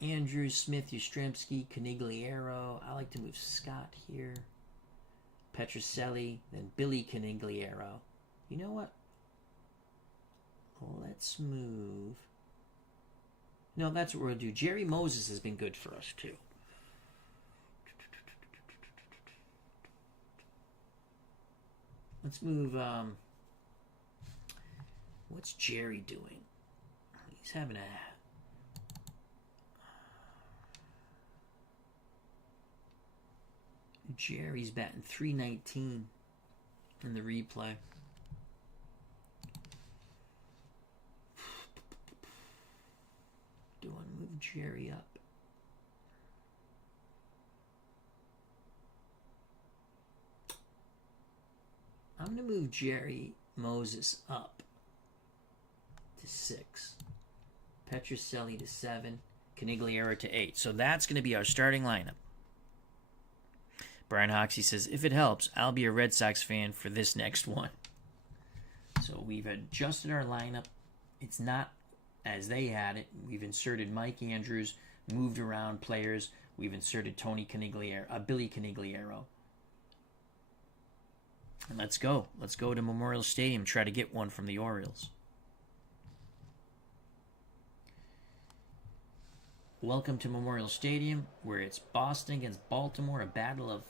Andrews, Smith, Yastrzemski, Canigliaro. I like to move Scott here. Petrocelli, then Billy Canigliaro. You know what? Let's move. No, that's what we'll do. Jerry Moses has been good for us, too. Let's move, what's Jerry doing? He's having a... Jerry's batting .319 in the replay. Do I move Jerry up? I'm going to move Jerry Moses up to 6. Petrocelli to 7. Canigliaro to 8. So that's going to be our starting lineup. Brian Hoxie says, if it helps, I'll be a Red Sox fan for this next one. So we've adjusted our lineup. It's not as they had it. We've inserted Mike Andrews, moved around players. We've inserted Billy Conigliaro. And let's go. Let's go to Memorial Stadium, try to get one from the Orioles. Welcome to Memorial Stadium, where it's Boston against Baltimore, a battle of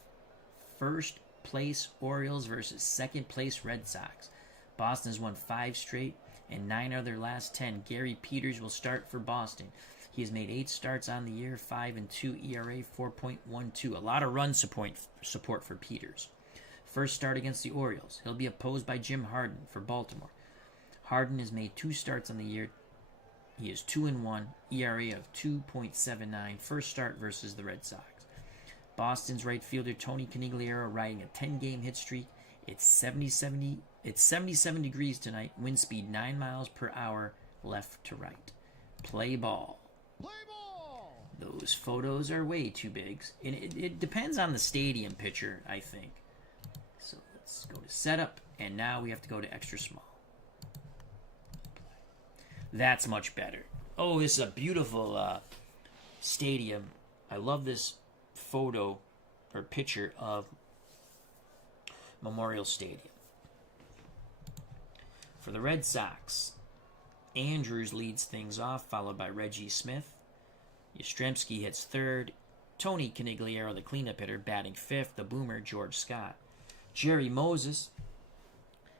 first place Orioles versus second place Red Sox. Boston has won 5 straight and 9 out of their last 10. Gary Peters will start for Boston. He has made 8 starts on the year, 5-2 ERA, 4.12. A lot of run support for Peters. First start against the Orioles. He'll be opposed by Jim Hardin for Baltimore. Hardin has made 2 starts on the year. He is 2-1, ERA of 2.79. First start versus the Red Sox. Boston's right fielder Tony Conigliaro riding a 10-game hit streak. It's 77 degrees tonight. Wind speed 9 miles per hour, left to right. Play ball. Play ball. Those photos are way too big. And it depends on the stadium picture, I think. So let's go to setup, and now we have to go to extra small. That's much better. Oh, this is a beautiful stadium. I love this photo or picture of Memorial Stadium. For the Red Sox, Andrews leads things off, followed by Reggie Smith. Yastrzemski hits third. Tony Conigliaro, the cleanup hitter, batting fifth. The boomer, George Scott. Jerry Moses,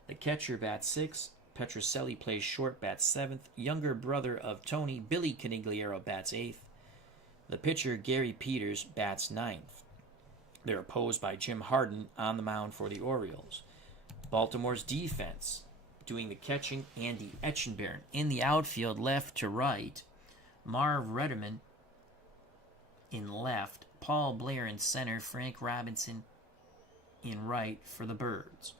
the catcher, bats sixth. Petrocelli plays short, bats seventh. Younger brother of Tony, Billy Conigliaro, bats eighth. The pitcher, Gary Peters, bats ninth. They're opposed by Jim Hardin on the mound for the Orioles. Baltimore's defense, doing the catching, Andy Etchenbaron. In the outfield, left to right, Marv Rediman in left, Paul Blair in center, Frank Robinson in right for the Birds.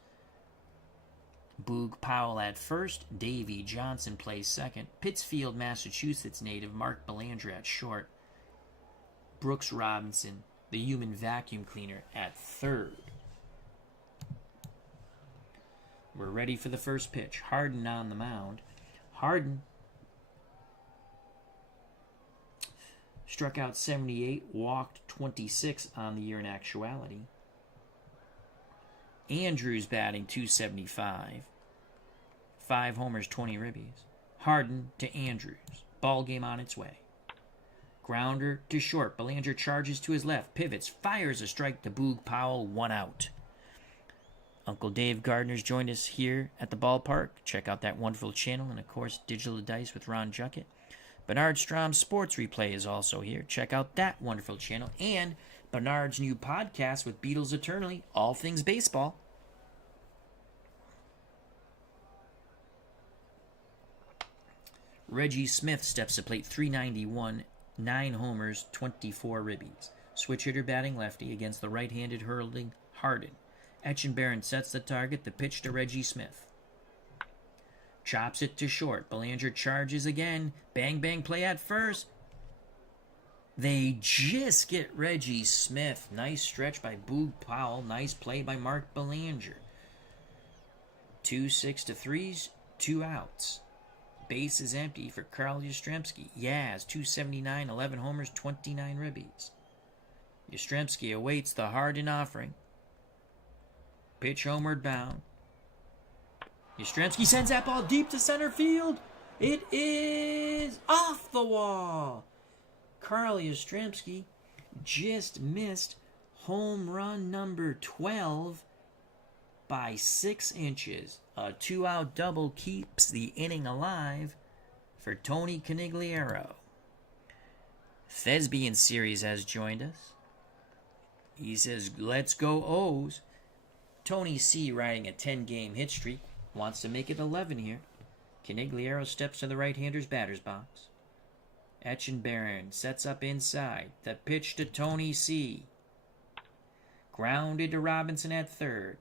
Boog Powell at first, Davey Johnson plays second, Pittsfield, Massachusetts native Mark Belanger at short, Brooks Robinson, the human vacuum cleaner, at third. We're ready for the first pitch. Hardin on the mound. Hardin struck out 78, walked 26 on the year in actuality. Andrews batting .275. 5 homers, 20 ribbies. Hardin to Andrews. Ball game on its way. Grounder to short. Belanger charges to his left. Pivots. Fires a strike to Boog Powell. 1 out. Uncle Dave Gardner's joined us here at the ballpark. Check out that wonderful channel. And, of course, Digital Dice with Ron Juckett. Bernard Strom's Sports Replay is also here. Check out that wonderful channel. And Bernard's new podcast with Beatles Eternally, All Things Baseball. Reggie Smith steps to plate, .391, 9 homers, 24 ribbies. Switch hitter batting lefty against the right-handed hurling Hardin. Etchenbaron sets the target, the pitch to Reggie Smith. Chops it to short. Belanger charges again. Bang, bang, play at first. They just get Reggie Smith. Nice stretch by Boog Powell. Nice play by Mark Belanger. 2-6-3, 2 outs. Base is empty for Carl Yastrzemski. Yaz, .279, 11 homers, 29 ribbies. Yastrzemski awaits the Hardin offering. Pitch homeward bound. Yastrzemski sends that ball deep to center field. It is off the wall. Carl Yastrzemski just missed home run number 12 by 6 inches. A 2-out double keeps the inning alive for Tony Conigliaro. Thespian Series has joined us. He says, let's go O's. Tony C. riding a 10-game hit streak. Wants to make it 11 here. Conigliaro steps to the right-hander's batter's box. Etchenbaron sets up inside. The pitch to Tony C. Grounded to Robinson at third.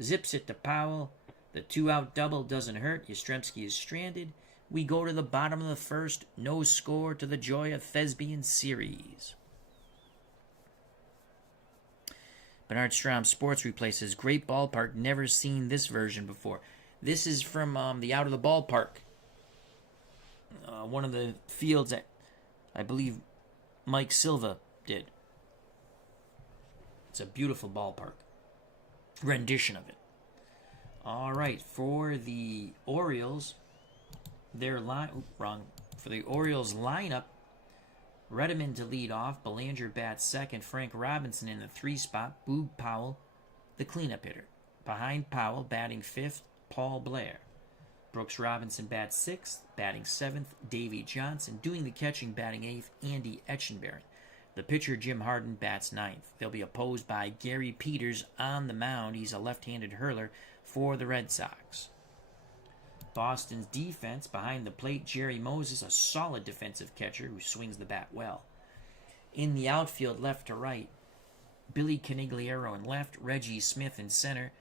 Zips it to Powell. The 2-out double doesn't hurt. Yastrzemski is stranded. We go to the bottom of the first. No score, to the joy of Thespian Series. Bernard Strom Sports replaces great ballpark. Never seen this version before. This is from the Out of the Ballpark. One of the fields that I believe Mike Silva did. It's a beautiful ballpark. Rendition of it. All right, for the Orioles, For the Orioles lineup, Redmond to lead off. Belanger bats second. Frank Robinson in the 3 spot. Boog Powell, the cleanup hitter. Behind Powell, batting 5th, Paul Blair. Brooks Robinson bats 6th. Batting 7th, Davey Johnson. Doing the catching, batting 8th, Andy Etchenberry. The pitcher, Jim Hardin, bats 9th. They'll be opposed by Gary Peters on the mound. He's a left-handed hurler for the Red Sox. Boston's defense, behind the plate, Jerry Moses, a solid defensive catcher who swings the bat well. In the outfield, left to right, Billy Canigliaro in left, Reggie Smith in center,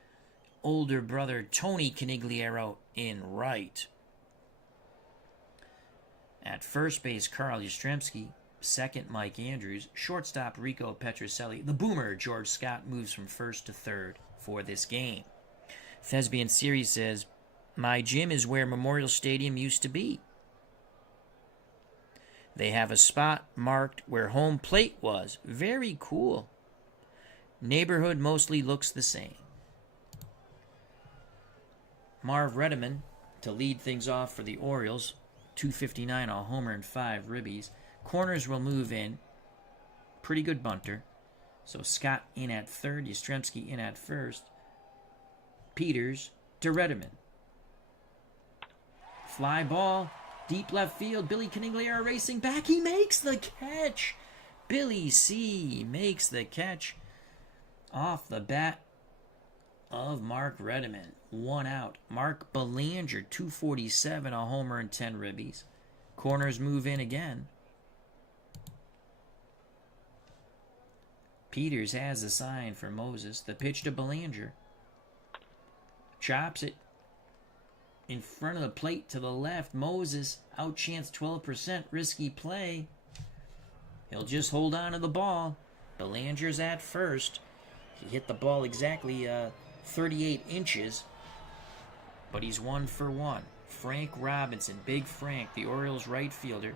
older brother Tony Canigliaro in right. At first base, Carl Yastrzemski. Second, Mike Andrews. Shortstop, Rico Petrocelli. The boomer, George Scott, moves from first to third for this game. Thespian Series says, my gym is where Memorial Stadium used to be. They have a spot marked where home plate was. Very cool. Neighborhood mostly looks the same. Marv Redeman to lead things off for the Orioles. 259, a homer and 5 ribbies. Corners will move in. Pretty good bunter. So Scott in at third, Yastrzemski in at first. Peters to Redeman. Fly ball, deep left field. Billy Canigliaro racing back. He makes the catch. Billy C. makes the catch off the bat of Mark Redeman. 1 out. Mark Belanger, 247, a homer and 10 ribbies. Corners move in again. Peters has a sign for Moses. The pitch to Belanger. Chops it in front of the plate to the left. Moses, outchance 12%, risky play. He'll just hold on to the ball. Belanger's at first. He hit the ball exactly 38 inches, but he's 1 for 1. Frank Robinson, Big Frank, the Orioles right fielder,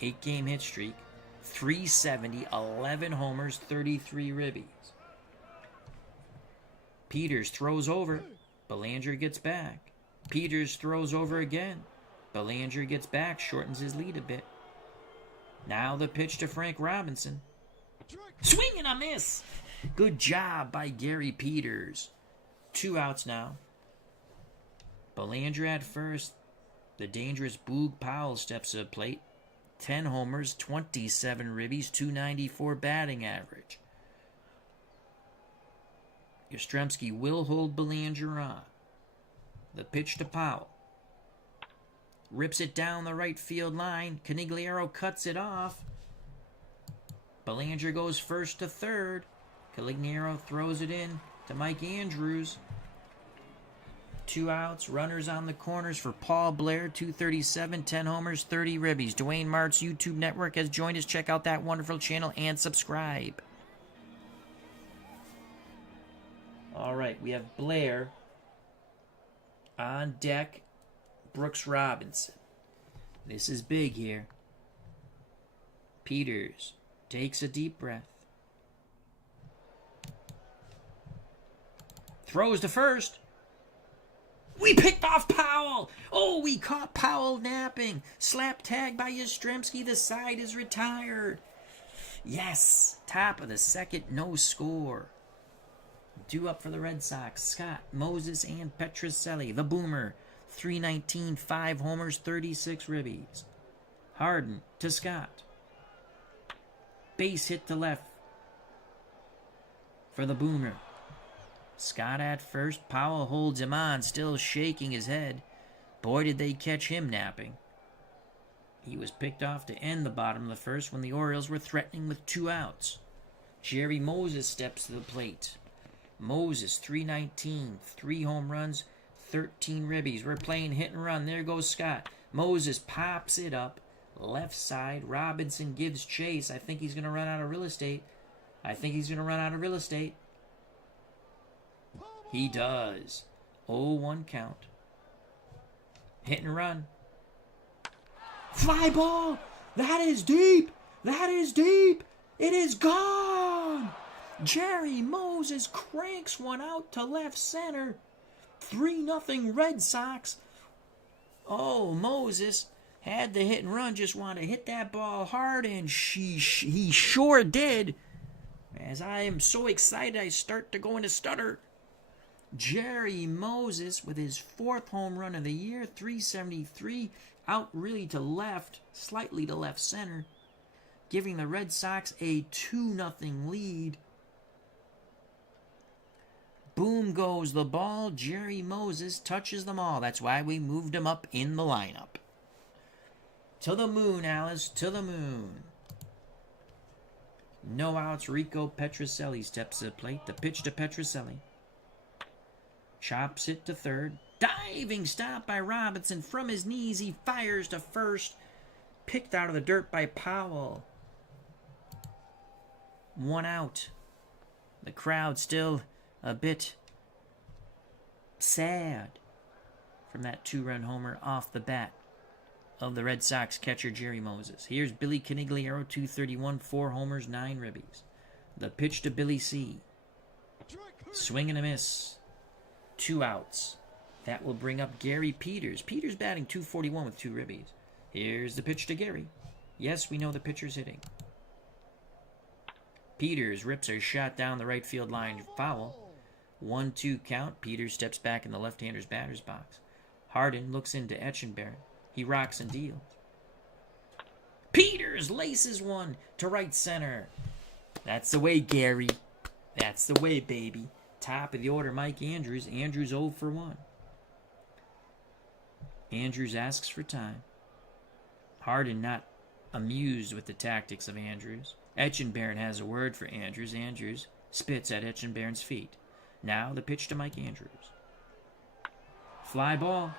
8-game hit streak, 370, 11 homers, 33 ribbies. Peters throws over. Belanger gets back. Peters throws over again. Belanger gets back, shortens his lead a bit. Now the pitch to Frank Robinson. Swing and a miss. Good job by Gary Peters. 2 outs now. Belanger at first. The dangerous Boog Powell steps to the plate. 10 homers, 27 ribbies, 294 batting average. Yastrzemski will hold Belanger on. The pitch to Powell. Rips it down the right field line. Canigliaro cuts it off. Belanger goes first to third. Canigliaro throws it in to Mike Andrews. 2 outs, runners on the corners for Paul Blair, 237, 10 homers, 30 ribbies. Dwayne Mart's YouTube network has joined us. Check out that wonderful channel and subscribe. All right, we have Blair on deck. Brooks Robinson. This is big here. Peters takes a deep breath. Throws to first. We picked off Powell. Oh, we caught Powell napping. Slap tag by Yastrzemski. The side is retired. Yes. Top of the second, no score. Due up for the Red Sox. Scott, Moses, and Petrocelli. The boomer. 319, 5 homers, 36 ribbies. Hardin to Scott. Base hit to left for the boomer. Scott at first. Powell holds him on, still shaking his head. Boy, did they catch him napping. He was picked off to end the bottom of the first when the Orioles were threatening with 2 outs. Jerry Moses steps to the plate. Moses, 319, 3 home runs, 13 ribbies. We're playing hit and run. There goes Scott. Moses pops it up. Left side. Robinson gives chase. I think he's going to run out of real estate. He does. 0-1 count. Hit and run. Fly ball! That is deep! That is deep! It is gone! Jerry Moses cranks one out to left center. 3-0 Red Sox. Oh, Moses had the hit and run, just wanted to hit that ball hard, and he sure did. As I am so excited, I start to go into stutter. Jerry Moses with his 4th home run of the year, 373, out really to left, slightly to left center, giving the Red Sox a 2-0 lead. Boom goes the ball. Jerry Moses touches them all. That's why we moved him up in the lineup. To the moon, Alice, to the moon. No outs. Rico Petrocelli steps to the plate. The pitch to Petrocelli. Chops it to third. Diving stop by Robinson. From his knees, he fires to first. Picked out of the dirt by Powell. 1 out. The crowd still a bit sad from that 2-run homer off the bat of the Red Sox catcher Jerry Moses. Here's Billy Canigliaro, 231, 4 homers, 9 ribbies. The pitch to Billy C. Swing and a miss. 2 outs. That will bring up Gary Peters. Peters batting 241 with 2 ribbies. Here's the pitch to Gary. Yes, we know the pitcher's hitting. Peters rips a shot down the right field line, foul. 1-2 count. Peters steps back in the left-hander's batter's box. Hardin looks into Etchenberry. He rocks and deals. Peters laces one to right center. That's the way, Gary. That's the way, baby. Top of the order, Mike Andrews. Andrews 0 for 1. Andrews asks for time. Hardin not amused with the tactics of Andrews. Etchenberry has a word for Andrews. Andrews spits at Etchenberry's feet. Now the pitch to Mike Andrews. Fly ball.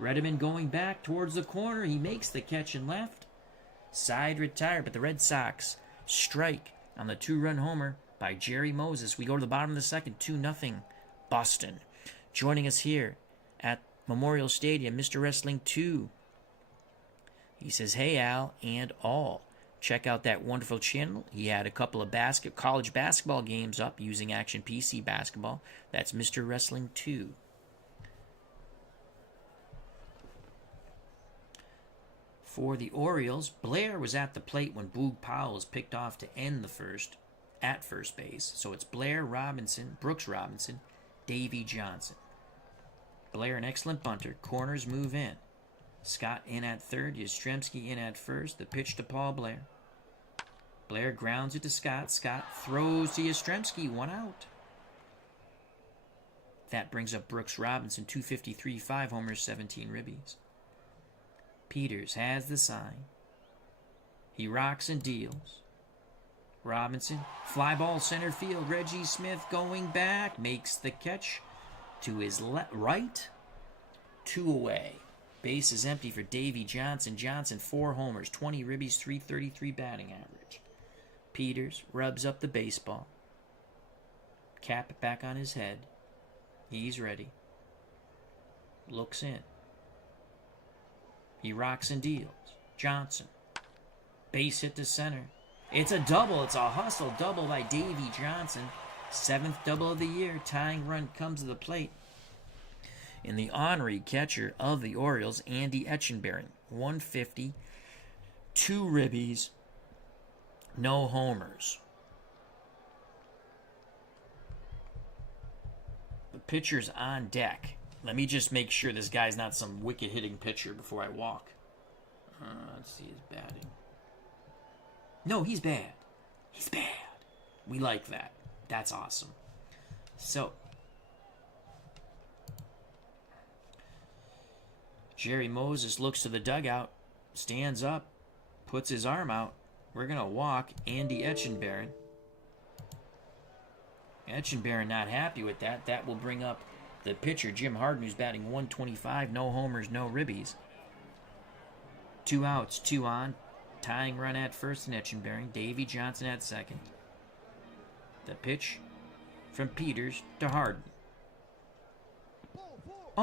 Redmond going back towards the corner. He makes the catch and left. Side retired, but the Red Sox strike on the 2-run homer by Jerry Moses. We go to the bottom of the second, 2-0 Boston. Joining us here at Memorial Stadium, Mr. Wrestling 2. He says, hey, Al and all. Check out that wonderful channel. He had a couple of college basketball games up using Action PC Basketball. That's Mr. Wrestling 2. For the Orioles, Blair was at the plate when Boog Powell was picked off to end the first at first base. So it's Blair, Robinson, Brooks Robinson, Davey Johnson. Blair, an excellent bunter. Corners move in. Scott in at third. Yastrzemski in at first. The pitch to Paul Blair. Blair grounds it to Scott. Scott throws to Yastrzemski. 1 out. That brings up Brooks Robinson, 253, 5 homers, 17 ribbies. Peters has the sign. He rocks and deals. Robinson, fly ball center field. Reggie Smith going back, makes the catch to his right. 2 away. Base is empty for Davey Johnson. Johnson, 4 homers, 20 ribbies, 333 batting average. Peters rubs up the baseball. Cap back on his head. He's ready. Looks in. He rocks and deals. Johnson. Base hit to center. It's a double. It's a hustle double by Davey Johnson. 7th double of the year. Tying run comes to the plate. And the honorary catcher of the Orioles, Andy Etchenberry. 150. 2 ribbies. No homers. The pitcher's on deck. Let me just make sure this guy's not some wicked hitting pitcher before I walk. Let's see his batting. No, he's bad. He's bad. We like that. That's awesome. So, Jerry Moses looks to the dugout, stands up, puts his arm out. We're going to walk Andy Etchenberry. Etchenberry not happy with that. That will bring up the pitcher, Jim Hardin, who's batting 125. No homers, no ribbies. 2 outs, 2 on. Tying run at first in Etchenberry. Davey Johnson at second. The pitch from Peters to Hardin.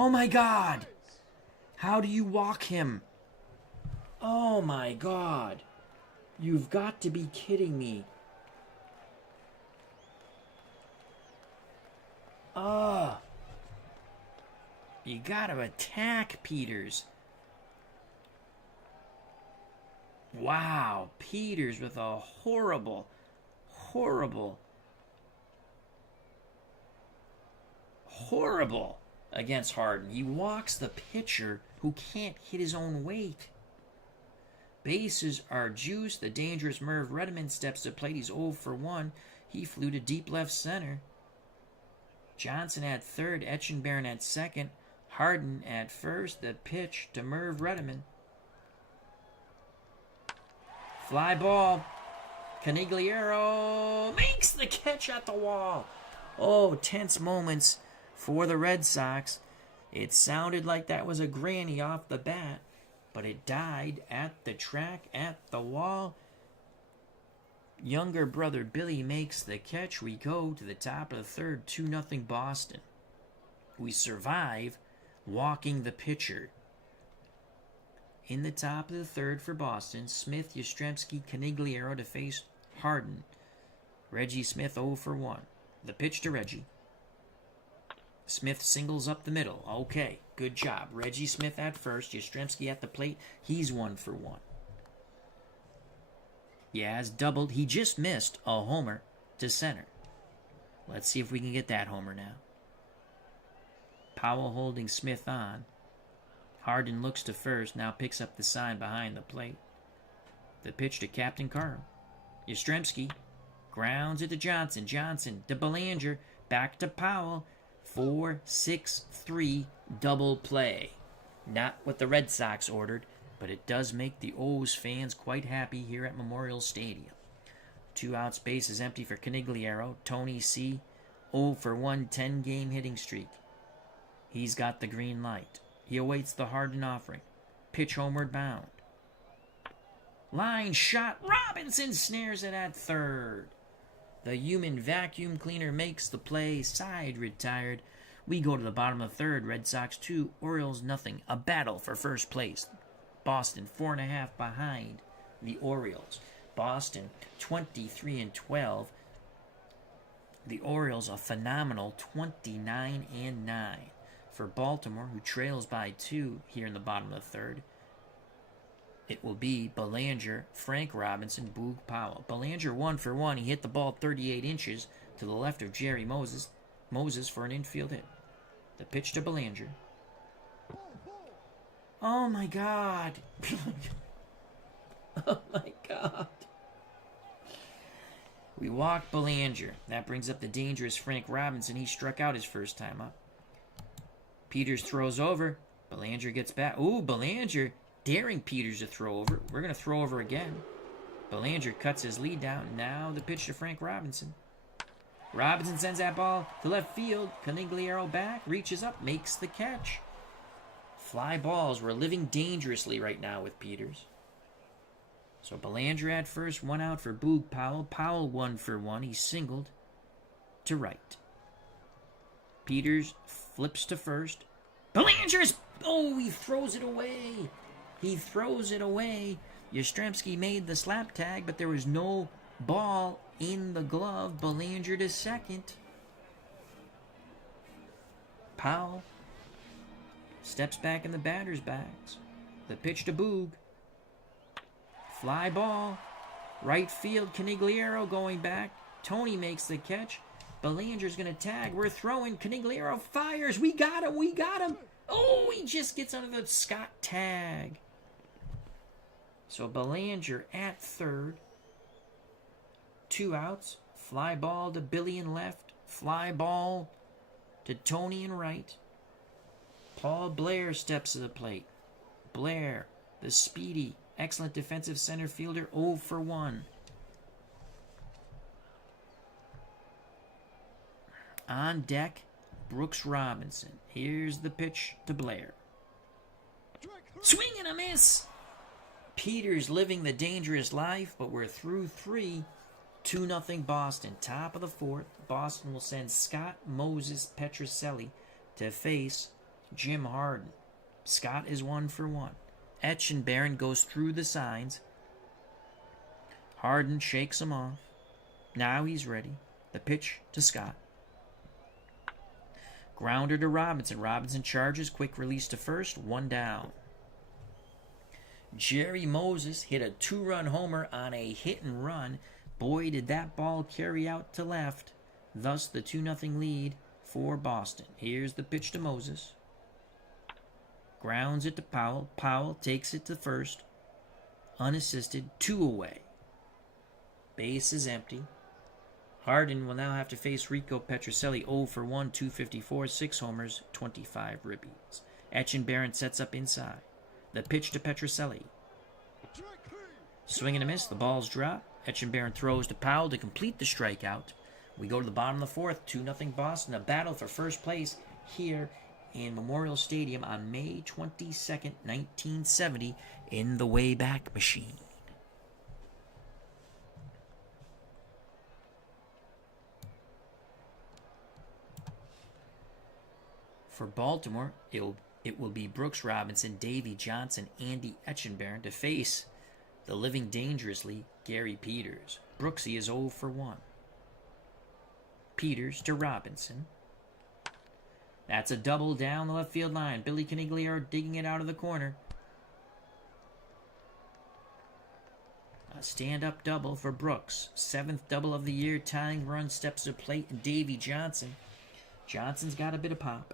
Oh my God! How do you walk him? Oh my God! You've got to be kidding me. You gotta attack Peters. Wow, Peters with a horrible against Hardin. He walks the pitcher who can't hit his own weight. Bases are juiced. The dangerous Merv Redmond steps to plate. He's 0 for 1. He flew to deep left center. Johnson at third. Etchenbaron at second. Hardin at first. The pitch to Merv Redmond. Fly ball. Canigliaro makes the catch at the wall. Oh, tense moments for the Red Sox. It sounded like that was a granny off the bat, but it died at the track, at the wall. Younger brother Billy makes the catch. We go to the top of the third, 2-0 Boston. We survive walking the pitcher. In the top of the third for Boston, Smith, Yastrzemski, Canigliaro to face Hardin. Reggie Smith 0 for 1. The pitch to Reggie. Smith singles up the middle. Okay, good job. Reggie Smith at first, Yastrzemski at the plate. He's 1 for 1. Yaz doubled. He just missed a homer to center. Let's see if we can get that homer now. Powell holding Smith on. Hardin looks to first, now picks up the sign behind the plate. The pitch to Captain Carl. Yastrzemski grounds it to Johnson. Johnson to Belanger. Back to Powell. 4-6-3 double play. Not what the Red Sox ordered, but it does make the O's fans quite happy here at Memorial Stadium. 2 outs, base is empty for Canigliaro. Tony C. 0 for 1, 10-game hitting streak. He's got the green light. He awaits the Hardin offering. Pitch homeward bound. Line shot. Robinson snares it at third. The human vacuum cleaner makes the play. Side retired. We go to the bottom of the third. Red Sox 2, Orioles nothing. A battle for first place. Boston 4.5 behind the Orioles. Boston 23-12. The Orioles a phenomenal 29-9. For Baltimore, who trails by 2 here in the bottom of the third, it will be Belanger, Frank Robinson, Boog Powell. Belanger 1 for 1. He hit the ball 38 inches to the left of Jerry Moses. Moses for an infield hit. The pitch to Belanger. Oh my God. Oh my God. We walk Belanger. That brings up the dangerous Frank Robinson. He struck out his first time up. Peters throws over. Belanger gets back. Ooh, Belanger daring Peters to throw over. We're going to throw over again. Belanger cuts his lead down. Now the pitch to Frank Robinson. Robinson sends that ball to left field. Canigliaro back, reaches up, makes the catch. Fly balls. We're living dangerously right now with Peters. So Belanger at first, 1 out for Boog Powell. Powell 1 for 1. He singled to right. Peters flips to first. Belanger's... Oh, he throws it away. He throws it away. Yastrzemski made the slap tag, but there was no ball in the glove. Belanger to second. Powell steps back in the batter's box. The pitch to Boog. Fly ball. Right field, Canigliaro going back. Tony makes the catch. Belanger's going to tag. We're throwing. Canigliaro fires. We got him. We got him. Oh, he just gets under the Scott tag. So Belanger at third. 2 outs. Fly ball to Billy in left. Fly ball to Tony in right. Paul Blair steps to the plate. Blair, the speedy, excellent defensive center fielder, 0 for 1. On deck, Brooks Robinson. Here's the pitch to Blair. Swing and a miss! Peters living the dangerous life, but we're through 3. 2-0 Boston. Top of the 4th. Boston will send Scott, Moses, Petrocelli to face Jim Hardin. Scott is 1-for-1. Etchenbaron goes through the signs. Hardin shakes him off. Now he's ready. The pitch to Scott. Grounder to Robinson. Robinson charges. Quick release to first. 1 down. Jerry Moses hit a 2-run homer on a hit and run. Boy, did that ball carry out to left. Thus the 2-0 lead for Boston. Here's the pitch to Moses. Grounds it to Powell. Powell takes it to first. Unassisted. 2 away. Base is empty. Hardin will now have to face Rico Petrocelli 0-for-1, 254, 6 homers, 25 ribbies. Etchenbaron sets up inside. The pitch to Petrocelli. Swing and a miss. The ball's dropped. Etchenbaron throws to Powell to complete the strikeout. We go to the bottom of the fourth. 2-0 Boston. A battle for first place here in Memorial Stadium on May 22nd, 1970 in the Wayback Machine. For Baltimore, it will be Brooks Robinson, Davey Johnson, Andy Etchenbaron to face the living dangerously Gary Peters. Brooksy is 0-for-1. Peters to Robinson. That's a double down the left field line. Billy Canigliaro digging it out of the corner. A stand-up double for Brooks. 7th double of the year. Tying run, steps to plate, and Davey Johnson. Johnson's got a bit of pop.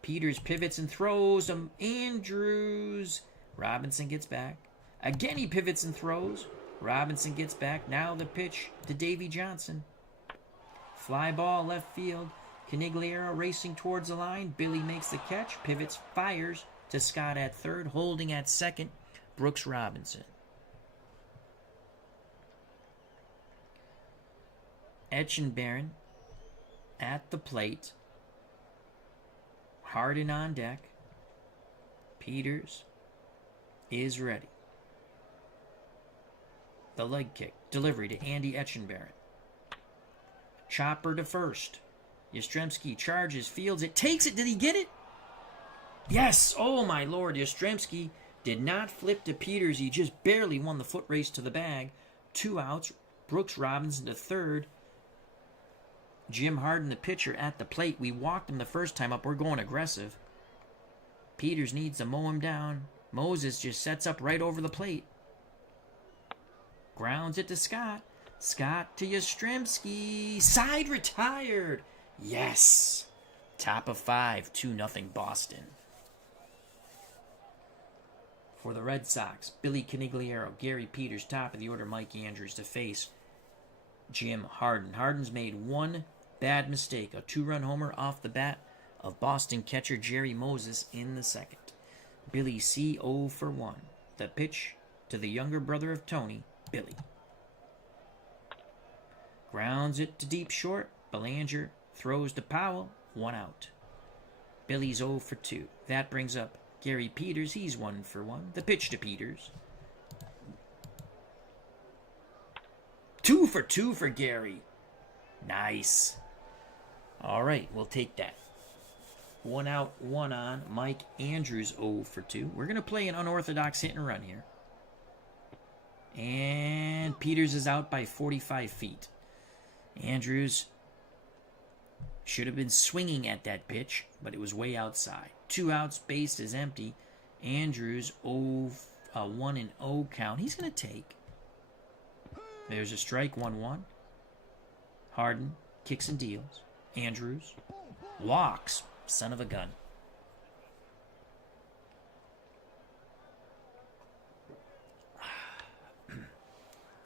Peters pivots and throws to Andrews. Robinson gets back. Again he pivots and throws. Robinson gets back. Now the pitch to Davey Johnson. Fly ball left field. Canigliaro racing towards the line. Billy makes the catch. Pivots, fires to Scott at third. Holding at second, Brooks Robinson. Etchenbaron at the plate. Hardin on deck. Peters is ready. The leg kick. Delivery to Andy Etchenbaron. Chopper to first. Yastrzemski charges, fields it, takes it. Did he get it? Yes! Oh my lord, Yastrzemski did not flip to Peters. He just barely won the foot race to the bag. 2 outs. Brooks Robinson to third. Jim Hardin, the pitcher, at the plate. We walked him the first time up. We're going aggressive. Peters needs to mow him down. Moses just sets up right over the plate. Grounds it to Scott. Scott to Yastrzemski. Side retired. Yes. Top of 5. 2-0 Boston. For the Red Sox, Billy Canigliaro, Gary Peters, top of the order, Mike Andrews to face Jim Hardin. Hardin's made 1 bad mistake, a 2-run homer off the bat of Boston catcher Jerry Moses in the second. Billy C. 0-for-1. The pitch to the younger brother of Tony, Billy. Grounds it to deep short. Belanger throws to Powell. 1 out. Billy's 0-for-2. That brings up Gary Peters. He's 1-for-1. The pitch to Peters. 2-for-2 for Gary. Nice. All right, we'll take that. 1 out, 1 on. Mike Andrews 0-for-2. We're going to play an unorthodox hit and run here. And Peters is out by 45 feet. Andrews should have been swinging at that pitch, but it was way outside. 2 outs, base is empty. Andrews 1-0 count. He's going to take. There's a strike, 1-1. Hardin kicks and deals. Andrews walks. Son of a gun.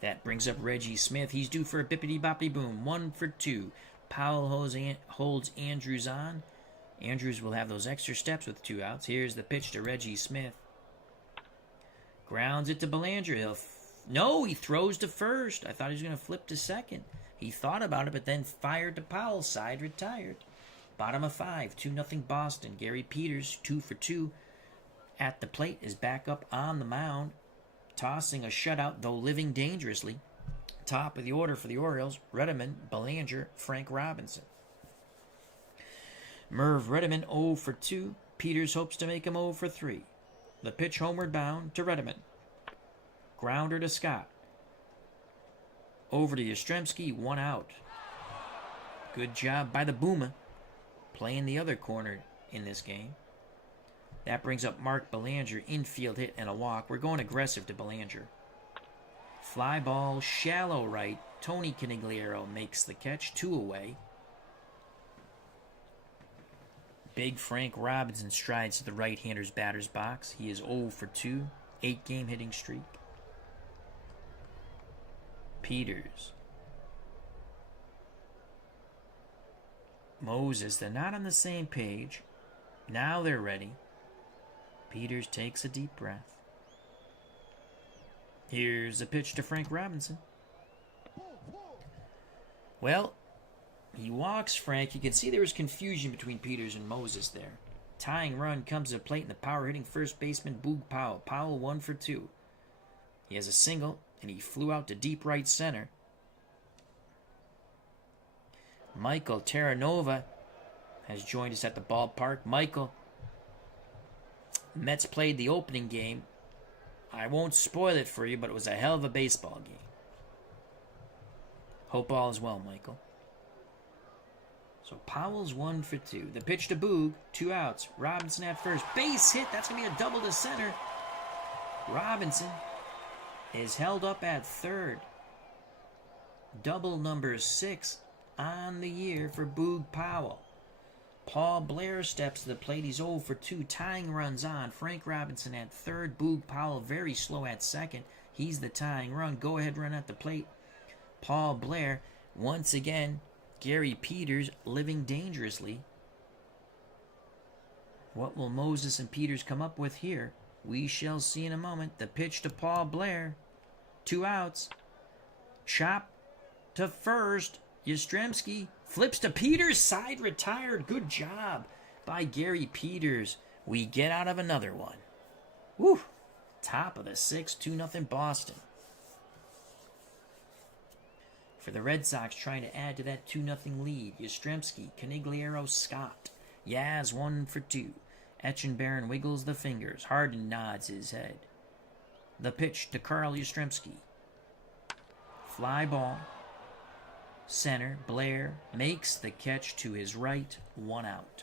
That brings up Reggie Smith. He's due for a bippity-boppity-boom. 1-for-2. Powell holds Andrews on. Andrews will have those extra steps with 2 outs. Here's the pitch to Reggie Smith. Grounds it to Belanger. No, he throws to first. I thought he was going to flip to second. He thought about it, but then fired to Powell's side, retired. Bottom of 5, 2-0 Boston. Gary Peters, 2-for-2 at the plate, is back up on the mound, tossing a shutout, though living dangerously. Top of the order for the Orioles, Reddiman, Belanger, Frank Robinson. Merv Redeman 0 for 2. Peters hopes to make him 0 for 3. The pitch homeward bound to Redeman. Grounder to Scott. Over to Yastrzemski, 1 out. Good job by the Boomer, playing the other corner in this game. That brings up Mark Belanger, infield hit and a walk. We're going aggressive to Belanger. Fly ball, shallow right. Tony Canigliaro makes the catch, 2 away. Big Frank Robinson strides to the right-hander's batter's box. He is 0 for 2, 8-game hitting streak. Peters. Moses, they're not on the same page. Now they're ready. Peters takes a deep breath. Here's a pitch to Frank Robinson. Well, he walks Frank. You can see there was confusion between Peters and Moses there. Tying run comes to the plate, and the power-hitting first baseman, Boog Powell. Powell 1 for 2. He has a single, and he flew out to deep right center. Michael Terranova has joined us at the ballpark. Michael, Mets played the opening game. I won't spoil it for you, but it was a hell of a baseball game. Hope all is well, Michael. So Powell's 1 for 2. The pitch to Boog, 2 outs. Robinson at first. Base hit. That's going to be a double to center. Robinson is held up at third. Double number 6 on the year for Boog Powell. Paul Blair steps to the plate. He's 0 for 2. Tying runs on. Frank Robinson at third. Boog Powell very slow at second. He's the tying run. Go-ahead run at the plate. Paul Blair. Once again, Gary Peters living dangerously. What will Moses and Peters come up with here? We shall see in a moment. The pitch to Paul Blair. 2 outs. Chop to first. Yastrzemski flips to Peters. Side retired. Good job by Gary Peters. We get out of another one. Woo! Top of the 6th, 2-0 Boston. For the Red Sox, trying to add to that 2-0 lead. Yastrzemski, Canigliaro, Scott. Yaz 1 for 2. Etchenbarren wiggles the fingers. Hardin nods his head. The pitch to Carl Yastrzemski. Fly ball. Center. Blair makes the catch to his right. 1 out.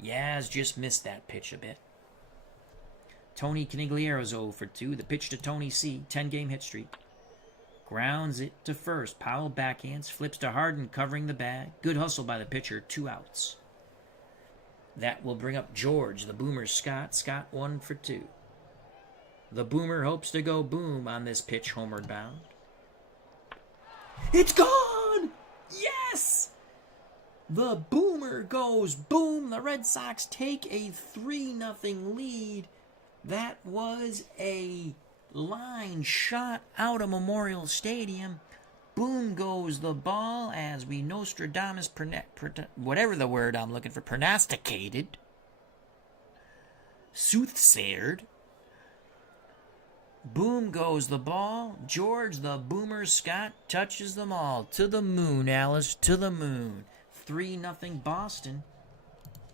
Yaz just missed that pitch a bit. Tony Canigliaro's 0 for 2. The pitch to Tony C. 10-game hit streak. Grounds it to first. Powell backhands. Flips to Hardin covering the bag. Good hustle by the pitcher. 2 outs. That will bring up George, the Boomer Scott. Scott 1 for 2. The Boomer hopes to go boom on this pitch homeward bound. It's gone! Yes! The Boomer goes boom. The Red Sox take a 3-0 lead. That was a line shot out of Memorial Stadium. Boom goes the ball as we Nostradamus, whatever the word I'm looking for, pronosticated, soothsayered. Boom goes the ball. George the Boomer Scott touches them all. To the moon, Alice, to the moon. 3-0 Boston.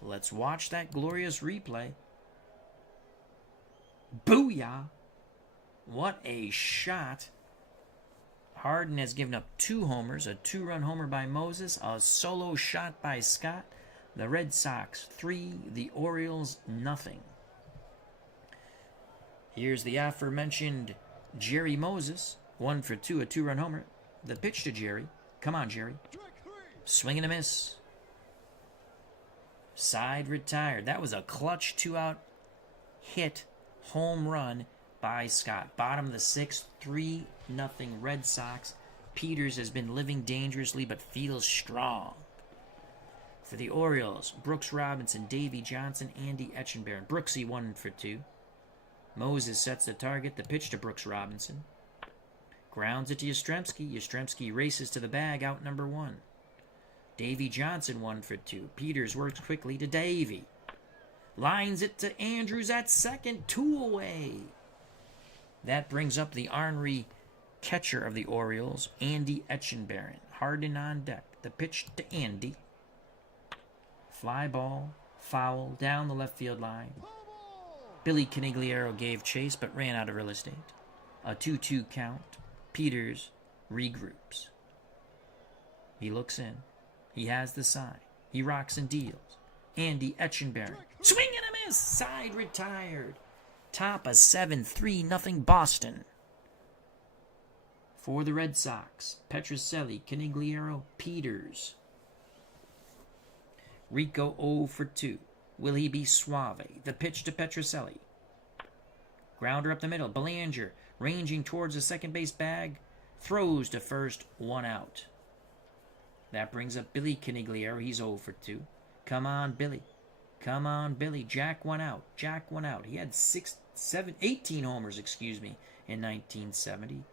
Let's watch that glorious replay. Booyah! What a shot. Hardin has given up 2 homers, a 2-run homer by Moses, a solo shot by Scott. The Red Sox 3, the Orioles nothing. Here's the aforementioned Jerry Moses, 1 for 2, a 2-run homer. The pitch to Jerry. Come on, Jerry. Swing and a miss. Side retired. That was a clutch 2-out hit, home run by Scott. Bottom of the 6th, 3-0 Red Sox. Peters has been living dangerously but feels strong. For the Orioles, Brooks Robinson, Davey Johnson, Andy Etchenbarren. Brooksy 1 for 2. Moses sets the target. The pitch to Brooks Robinson. Grounds it to Yastrzemski. Yastrzemski races to the bag, out number 1. Davey Johnson 1 for 2. Peters works quickly to Davey. Lines it to Andrews at second, 2 away. That brings up the ornery catcher of the Orioles, Andy Etchenbarren. Hardin on deck. The pitch to Andy. Fly ball, foul, down the left field line. Billy Canigliaro gave chase but ran out of real estate. A 2-2 count. Peters regroups. He looks in. He has the sign. He rocks and deals. Andy Etchenberry. Swing and a miss. Side retired. Top of 7-3-0 Boston. For the Red Sox, Petrocelli, Canigliaro, Peters. Rico 0 for 2. Will he be suave? The pitch to Petrocelli. Grounder up the middle. Belanger ranging towards the second base bag. Throws to first. 1 out. That brings up Billy Canigliaro. He's 0 for 2. Come on, Billy. Come on, Billy. Jack 1 out. Jack 1 out. He had 18 homers, in 1970.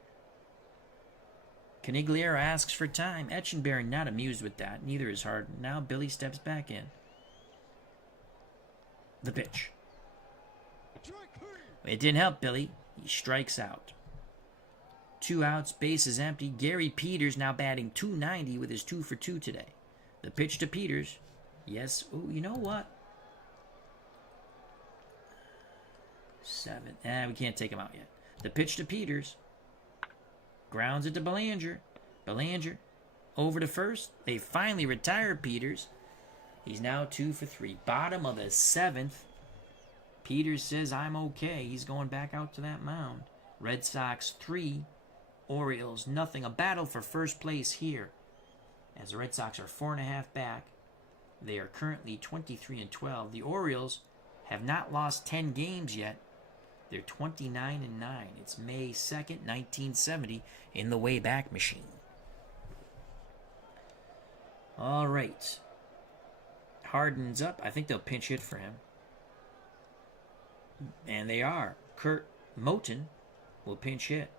Canigliaro asks for time. Etchenberry not amused with that. Neither is Hardin. Now Billy steps back in. The pitch. It didn't help Billy. He strikes out. 2 outs. Base is empty. Gary Peters now batting .290 with his 2 for 2 today. The pitch to Peters. Yes. Oh, you know what? 7. We can't take him out yet. The pitch to Peters. Grounds it to Belanger. Belanger over to first. They finally retire Peters. He's now 2 for 3. Bottom of the 7th. Peters says, I'm okay. He's going back out to that mound. Red Sox 3. Orioles 0. A battle for first place here. As the Red Sox are 4.5 back. They are currently 23-12. The Orioles have not lost 10 games yet. They're 29-9. It's May 2nd, 1970, in the Wayback Machine. All right. Hardin's up. I think they'll pinch hit for him. And they are. Kurt Moten will pinch hit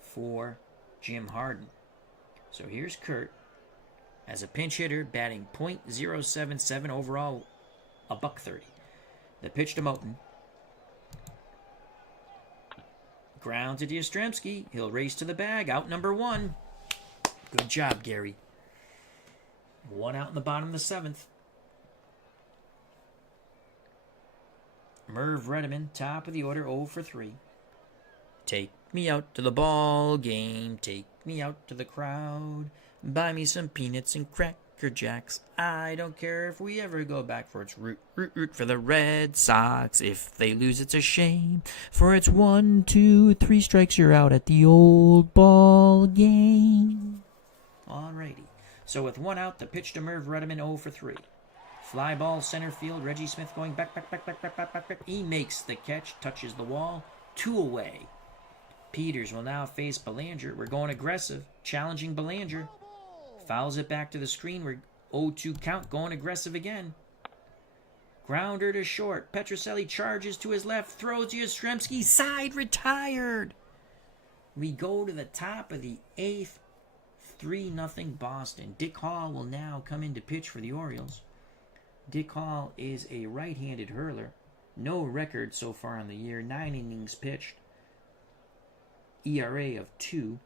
for Jim Hardin. So here's Kurt as a pinch hitter, batting .077 overall, $130. The pitch to Moten. Ground to Yastrzemski. He'll race to the bag. Out number 1. Good job, Gary. 1 out in the bottom of the 7th. Merv Redeman, top of the order, 0 for 3. Take me out to the ball game. Take me out to the crowd. Buy me some peanuts and Cracker Jacks. I don't care if we ever go back, for it's root for the Red Sox. If they lose, it's a shame, for it's 1, 2, 3 strikes, you're out at the old ball game. Alrighty. So with 1 out, the pitch to Merv Redeman, 0 for 3. Fly ball, center field. Reggie Smith going back. He makes the catch, touches the wall. 2 away. Peters will now face Belanger. We're going aggressive, challenging Belanger. Fouls it back to the screen. We're 0-2 count, going aggressive again. Grounder to short. Petrocelli charges to his left, throws to Yastrzemski. Side retired. We go to the top of the 8th. 3-0 Boston. Dick Hall will now come in to pitch for the Orioles. Dick Hall is a right-handed hurler. No record so far in the year. 9 innings pitched. ERA of 2.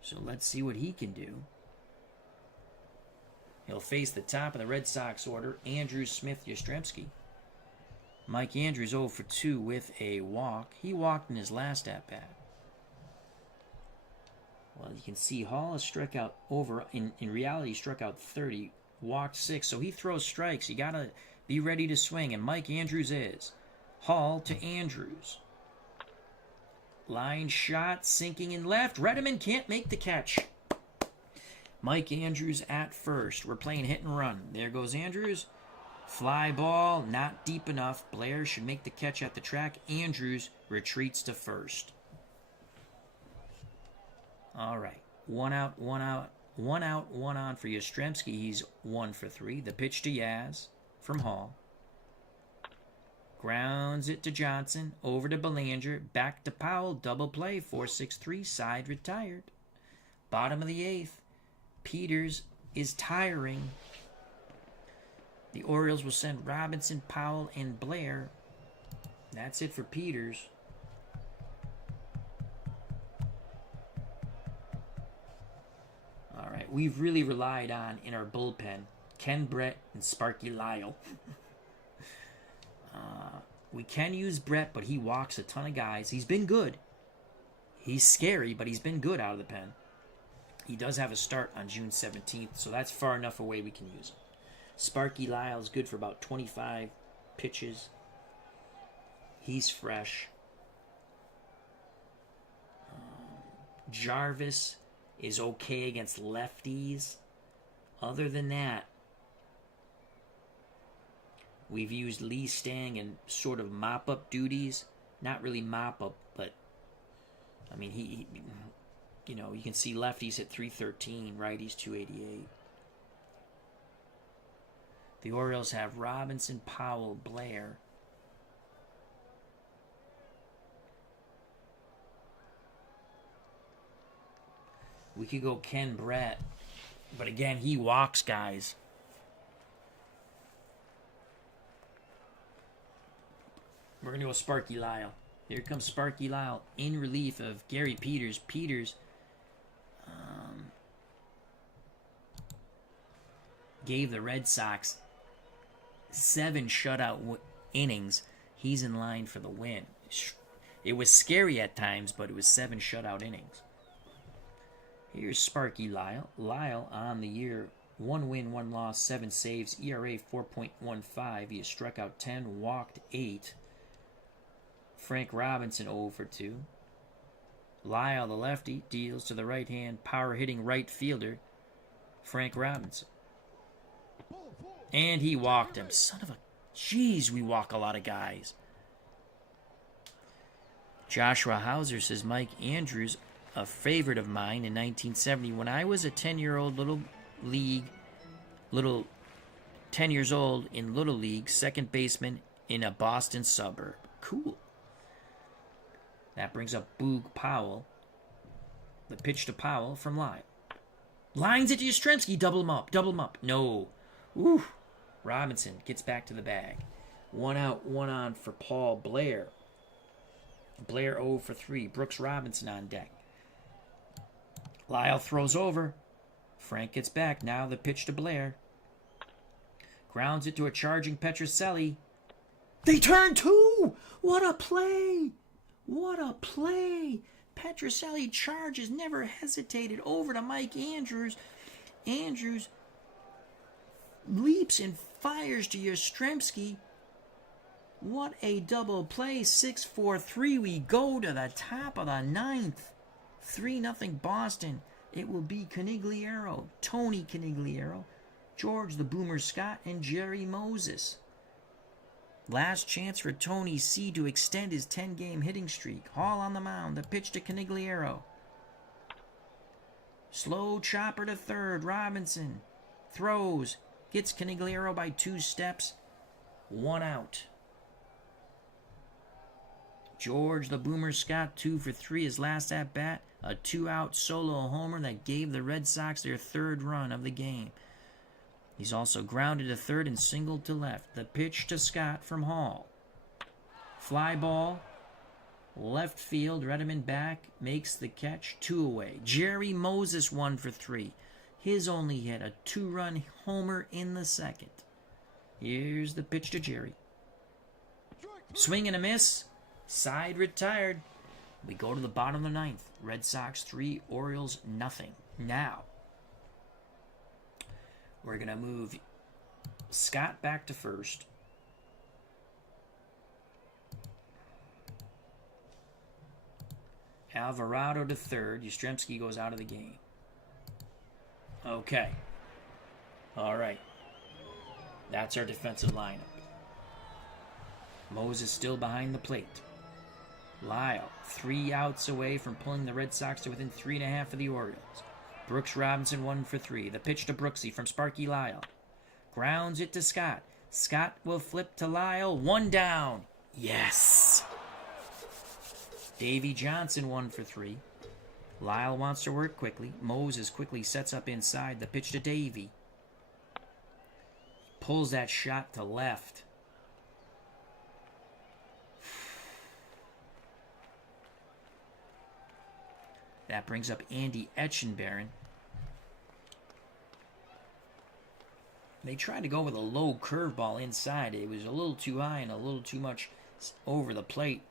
So let's see what he can do. He'll face the top of the Red Sox order, Andrews, Smith, Yastrzemski. Mike Andrews 0 for 2 with a walk. He walked in his last at-bat. Well, you can see Hall has struck out in reality, struck out 30, walked 6. So he throws strikes. You got to be ready to swing, and Mike Andrews is. Hall to Andrews. Line shot, sinking in left. Redeman can't make the catch. Mike Andrews at first. We're playing hit and run. There goes Andrews. Fly ball, not deep enough. Blair should make the catch at the track. Andrews retreats to first. All right. 1 out, 1 out. 1 out, 1 on for Yastrzemski. He's 1 for 3. The pitch to Yaz from Hall. Grounds it to Johnson. Over to Belanger. Back to Powell. Double play. 4-6-3. Side retired. Bottom of the 8th. Peters is tiring. The Orioles will send Robinson, Powell, and Blair. That's it for Peters. that we've really relied on in our bullpen, Ken Brett and Sparky Lyle. We can use Brett, but he walks a ton of guys. He's been good. He's scary, but he's been good out of the pen. He does have a start on June 17th, so that's far enough away we can use him. Sparky Lyle's good for about 25 pitches. He's fresh. Jarvis is okay against lefties. Other than that, we've used Lee Stang in sort of mop-up duties. Not really mop-up, but, I mean, he you know, you can see lefties at 313, righties 288. The Orioles have Robinson, Powell, Blair. We could go Ken Brett, but again, he walks guys. We're going to go Sparky Lyle. Here comes Sparky Lyle in relief of Gary Peters. Peters gave the Red Sox 7 shutout innings. He's in line for the win. It was scary at times, but it was 7 shutout innings. Here's Sparky Lyle. Lyle on the year, 1 win, 1 loss, 7 saves, ERA 4.15. He has struck out 10, walked 8. Frank Robinson 0 for 2. Lyle, the lefty, deals to the right-hand, power-hitting right fielder, Frank Robinson. And he walked him. Son of a... Jeez, we walk a lot of guys. Joshua Hauser says, Mike Andrews, a favorite of mine in 1970. When I was a 10-year-old little 10 years old in Little League, second baseman in a Boston suburb. Cool. That brings up Boog Powell. The pitch to Powell from Lyle. Lines it to Yastrzemski. Double him up. No. Ooh. Robinson gets back to the bag. 1 out, 1 on for Paul Blair. Blair 0 for 3. Brooks Robinson on deck. Lyle throws over. Frank gets back. Now the pitch to Blair. Grounds it to a charging Petrocelli. They turn 2! What a play! What a play! Petrocelli charges, never hesitated, over to Mike Andrews. Andrews leaps and fires to Yastrzemski. What a double play. 6-4-3. We go to the top of the 9th. 3-0 Boston. It will be Conigliaro, Tony Conigliaro, George the Boomer Scott, and Jerry Moses. Last chance for Tony C to extend his 10-game hitting streak. Hall on the mound. The pitch to Conigliaro. Slow chopper to third. Robinson throws. Gets Conigliaro by 2 steps. 1 out. George the Boomer Scott 2 for 3 his last at bat. A 2-out solo homer that gave the Red Sox their 3rd run of the game. He's also grounded to third and singled to left. The pitch to Scott from Hall. Fly ball. Left field. Redmond back. Makes the catch. 2 away. Jerry Moses 1 for 3. His only hit. A 2-run homer in the 2nd. Here's the pitch to Jerry. Swing and a miss. Side retired. We go to the bottom of the 9th. Red Sox 3, Orioles nothing. Now, we're going to move Scott back to first. Alvarado to third. Yastrzemski goes out of the game. Okay. All right. That's our defensive lineup. Moses still behind the plate. Lyle, 3 outs away from pulling the Red Sox to within 3.5 of the Orioles. Brooks Robinson 1 for 3. The pitch to Brooksy from Sparky Lyle. Grounds it to Scott. Scott will flip to Lyle. 1 down. Yes. Davey Johnson 1 for 3. Lyle wants to work quickly. Moses quickly sets up inside. The pitch to Davey. Pulls that shot to left. That brings up Andy Etchenbarren. They tried to go with a low curveball inside. It was a little too high and a little too much over the plate.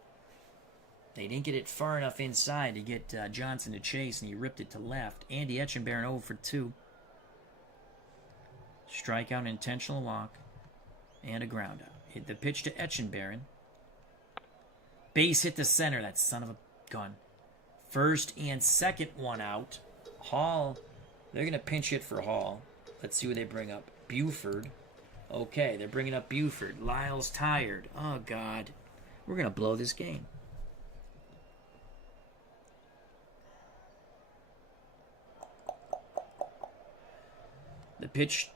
They didn't get it far enough inside to get Johnson to chase, and he ripped it to left. Andy Etchenberry 0 for 2. Strikeout, intentional walk, and a ground out. Hit the pitch to Etchenberry. Base hit to center. That son of a gun. First and second one out. Hall, they're going to pinch hit for Hall. Let's see what they bring up. Buford. Okay, they're bringing up Buford. Lyle's tired. Oh, God. We're going to blow this game. The pitch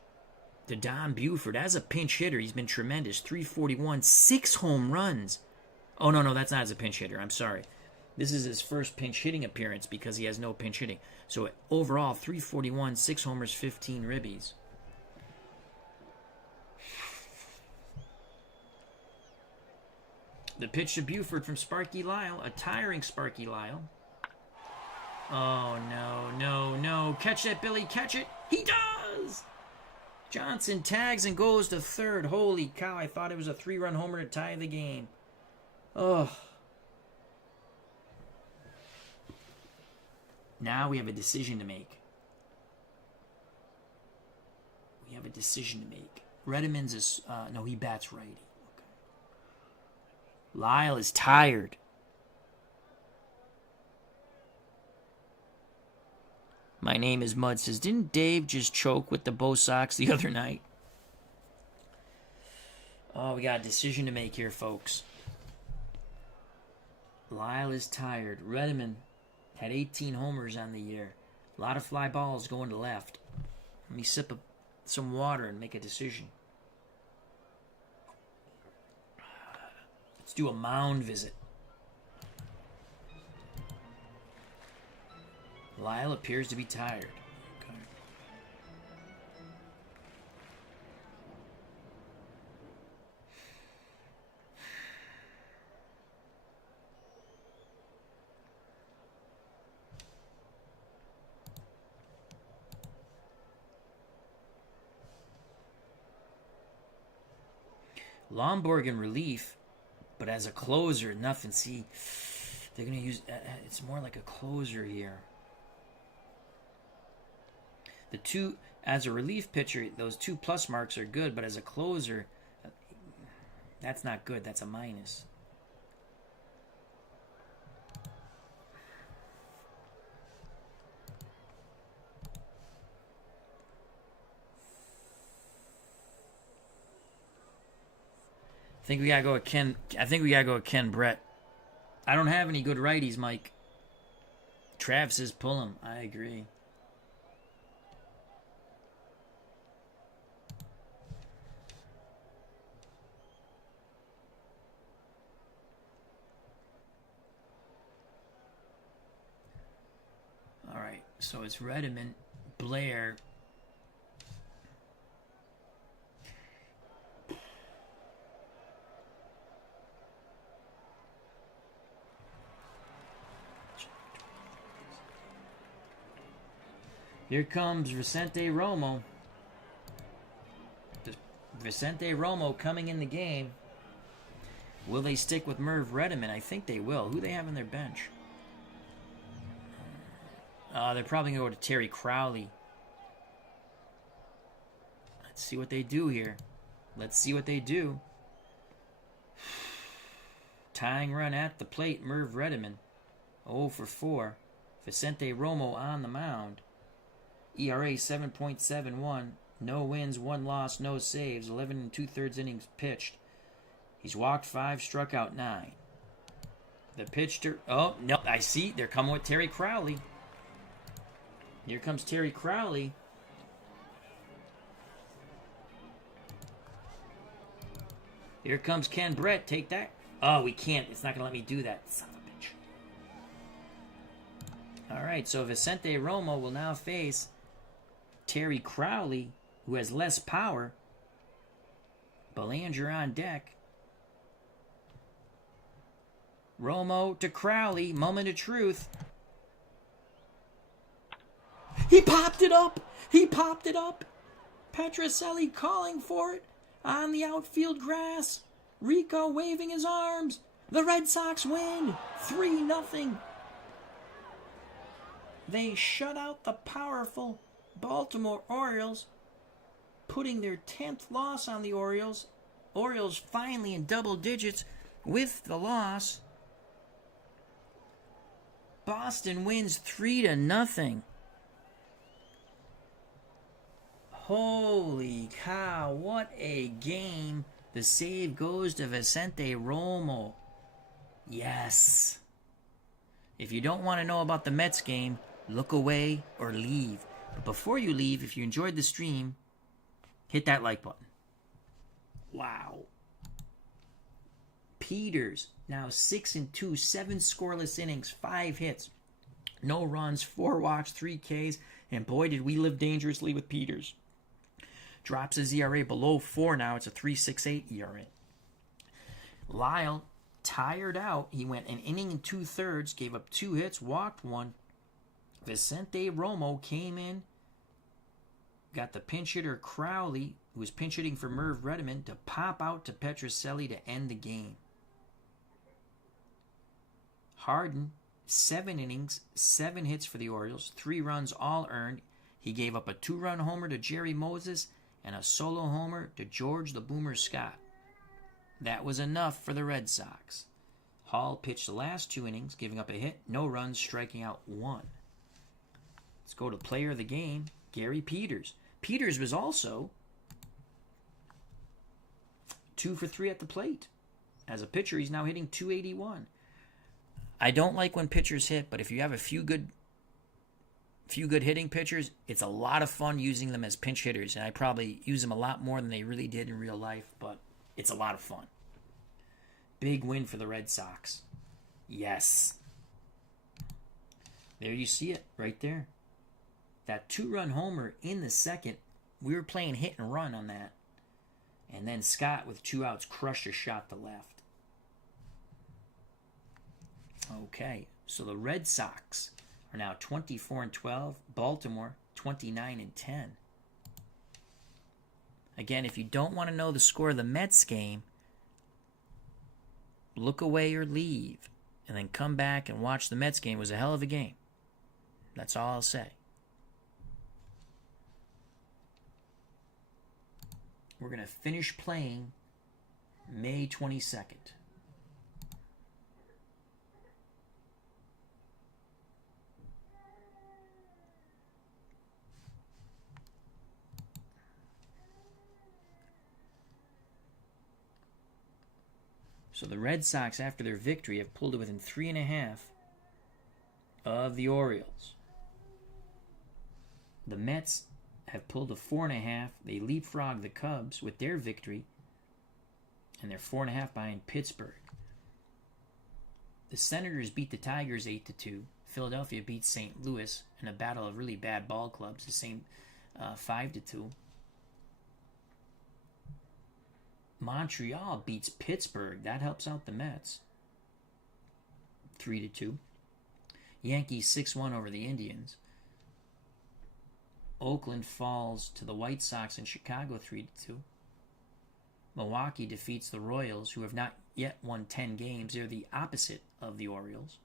to Don Buford. As a pinch hitter, he's been tremendous. 341, 6 home runs. Oh, no, that's not as a pinch hitter. I'm sorry. This is his first pinch hitting appearance because he has no pinch hitting. So overall, 341, 6 homers, 15 ribbies. The pitch to Buford from Sparky Lyle. A tiring Sparky Lyle. Oh, no. Catch that, Billy. Catch it. He does! Johnson tags and goes to third. Holy cow, I thought it was a 3-run homer to tie the game. Oh. Now we have a decision to make. Redmond's is... no, he bats righty. Okay. Lyle is tired. My name is Mud says, didn't Dave just choke with the Bo Sox the other night? Oh, we got a decision to make here, folks. Lyle is tired. Redmond had 18 homers on the year. A lot of fly balls going to left. Let me sip some water and make a decision. Let's do a mound visit. Lyle appears to be tired. Okay. Lomborg in relief, but as a closer, nothing. See, they're going to use... it's more like a closer here. The two, as a relief pitcher, those 2 plus marks are good, but as a closer, that's not good. That's a minus. I think we gotta go with Ken Brett. I don't have any good righties, Mike. Trav says pull him. I agree. So it's Redmond, Blair. Here comes Vicente Romo. Vicente Romo coming in the game. Will they stick with Merv Redmond? I think they will. Who do they have on their bench? They're probably going to go to Terry Crowley. Let's see what they do here. Tying run at the plate, Merv Redmond. 0 for 4. Vicente Romo on the mound. ERA 7.71. No wins, 1 loss, no saves. 11 2/3 innings pitched. He's walked 5, struck out 9. The pitch to... Oh, no, I see. They're coming with Terry Crowley. Here comes Terry Crowley. Here comes Ken Brett. Take that. Oh, we can't. It's not going to let me do that. Son of a bitch. All right, so Vicente Romo will now face Terry Crowley, who has less power. Belanger on deck. Romo to Crowley. Moment of truth. He popped it up. Petrocelli calling for it on the outfield grass. Rico waving his arms. The Red Sox win 3-0. They shut out the powerful Baltimore Orioles, putting their 10th loss on the Orioles. Orioles finally in double digits with the loss. Boston wins 3-0. Holy cow, what a game. The save goes to Vicente Romo. Yes. If you don't want to know about the Mets game, look away or leave. But before you leave, if you enjoyed the stream, hit that like button. Wow. Peters, now 6-2, 7 scoreless innings, 5 hits, no runs, 4 walks, 3 Ks, and boy did we live dangerously with Peters. Drops his ERA below 4 now. It's a 3.68 ERA. Lyle, tired out. He went an inning and 2/3, gave up 2 hits, walked 1. Vicente Romo came in, got the pinch hitter Crowley, who was pinch hitting for Merv Redmond, to pop out to Petrocelli to end the game. Hardin, 7 innings, 7 hits for the Orioles, 3 runs all earned. He gave up a 2-run homer to Jerry Moses and a solo homer to George the Boomer Scott. That was enough for the Red Sox. Hall pitched the last 2 innings, giving up a hit, no runs, striking out 1. Let's go to player of the game, Gary Peters. Peters was also 2 for 3 at the plate. As a pitcher, he's now hitting .281. I don't like when pitchers hit, but if you have a few good hitting pitchers, it's a lot of fun using them as pinch hitters, and I probably use them a lot more than they really did in real life, but it's a lot of fun. Big win for the Red Sox. Yes. There you see it, right there. That 2-run homer in the second, we were playing hit and run on that. And then Scott, with 2 outs, crushed a shot to left. Okay, so the Red Sox are now 24-12. Baltimore 29-10. Again, if you don't want to know the score of the Mets game, look away or leave, and then come back and watch the Mets game. It was a hell of a game. That's all I'll say. We're going to finish playing May 22nd. So the Red Sox, after their victory, have pulled it within 3.5 of the Orioles. The Mets have pulled to 4.5. They leapfrog the Cubs with their victory, and they're 4.5 behind Pittsburgh. The Senators beat the Tigers 8-2. Philadelphia beats St. Louis in a battle of really bad ball clubs, the same 5-2. Montreal beats Pittsburgh. That helps out the Mets. 3-2. Yankees 6-1 over the Indians. Oakland falls to the White Sox in Chicago 3-2. Milwaukee defeats the Royals, who have not yet won 10 games. They're the opposite of the Orioles.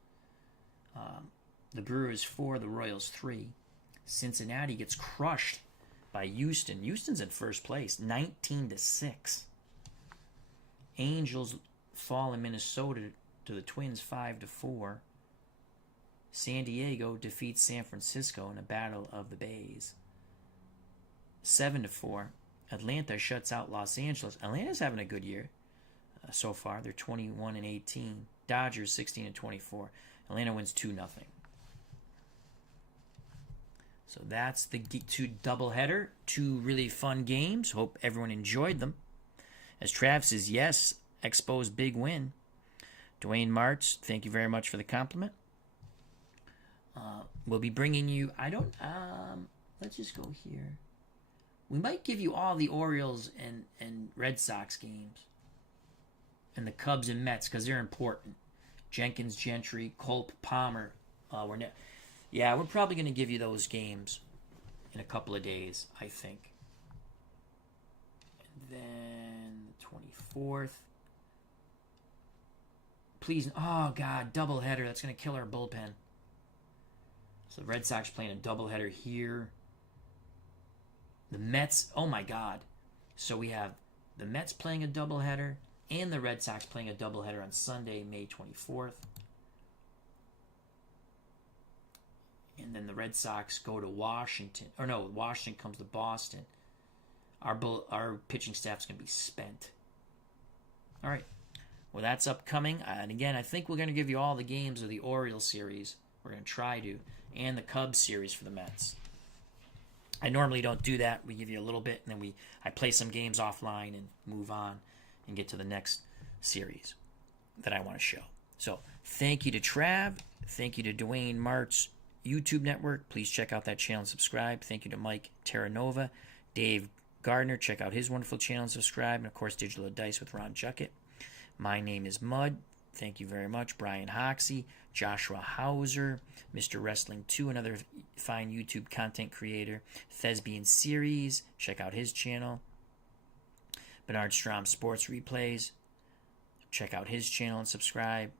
The Brewers 4, the Royals 3. Cincinnati gets crushed by Houston. Houston's in first place, 19-6. Angels fall in Minnesota to the Twins 5-4. San Diego defeats San Francisco in a battle of the Bays 7-4. Atlanta shuts out Los Angeles. Atlanta's having a good year so far. They're 21-18. Dodgers 16-24. Atlanta wins 2-0. So that's the 2 doubleheader. 2 really fun games. Hope everyone enjoyed them. As Trav says, yes, Expos big win. Dwayne Martz, thank you very much for the compliment. We'll be bringing you, let's just go here. We might give you all the Orioles and Red Sox games. And the Cubs and Mets, because they're important. Jenkins, Gentry, Culp, Palmer. We're probably going to give you those games in a couple of days, I think. Then the 24th. Please, oh God, doubleheader. That's going to kill our bullpen. So the Red Sox playing a doubleheader here. The Mets, oh my God. So we have the Mets playing a doubleheader and the Red Sox playing a doubleheader on Sunday, May 24th. And then the Red Sox go to Washington. Or no, Washington comes to Boston. Our pitching staff's going to be spent. All right. Well, that's upcoming. And again, I think we're going to give you all the games of the Orioles series. We're going to try to. And the Cubs series for the Mets. I normally don't do that. We give you a little bit, and then I play some games offline and move on and get to the next series that I want to show. So thank you to Trav. Thank you to Dwayne Mart's YouTube network. Please check out that channel and subscribe. Thank you to Mike Terranova. Dave Gardner. Check out his wonderful channel and subscribe. And, of course, Digital Dice with Ron Juckett. My name is Mud. Thank you very much. Brian Hoxie, Joshua Hauser, Mr. Wrestling 2, another fine YouTube content creator. Thespian Series. Check out his channel. Bernard Strom Sports Replays. Check out his channel and subscribe.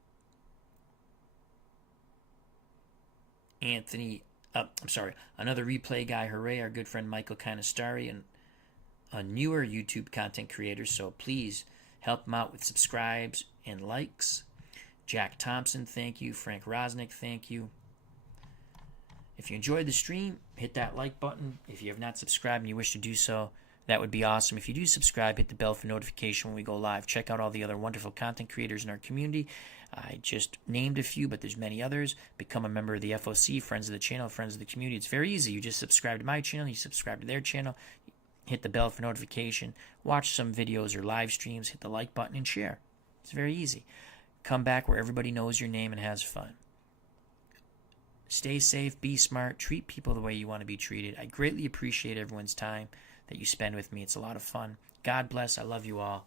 Another replay guy, hooray, our good friend Michael Canistari, and a newer YouTube content creator, so please help him out with subscribes and likes. Jack Thompson, thank you. Frank Rosnick, thank you. If you enjoyed the stream, hit that like button. If you have not subscribed and you wish to do so, that would be awesome. If you do subscribe, hit the bell for notification when we go live. Check out all the other wonderful content creators in our community. I just named a few, but there's many others. Become a member of the FOC, Friends of the Channel, Friends of the Community. It's very easy. You just subscribe to my channel, you subscribe to their channel, hit the bell for notification, watch some videos or live streams, hit the like button, and share. It's very easy. Come back where everybody knows your name and has fun. Stay safe, be smart, treat people the way you want to be treated. I greatly appreciate everyone's time that you spend with me. It's a lot of fun. God bless. I love you all.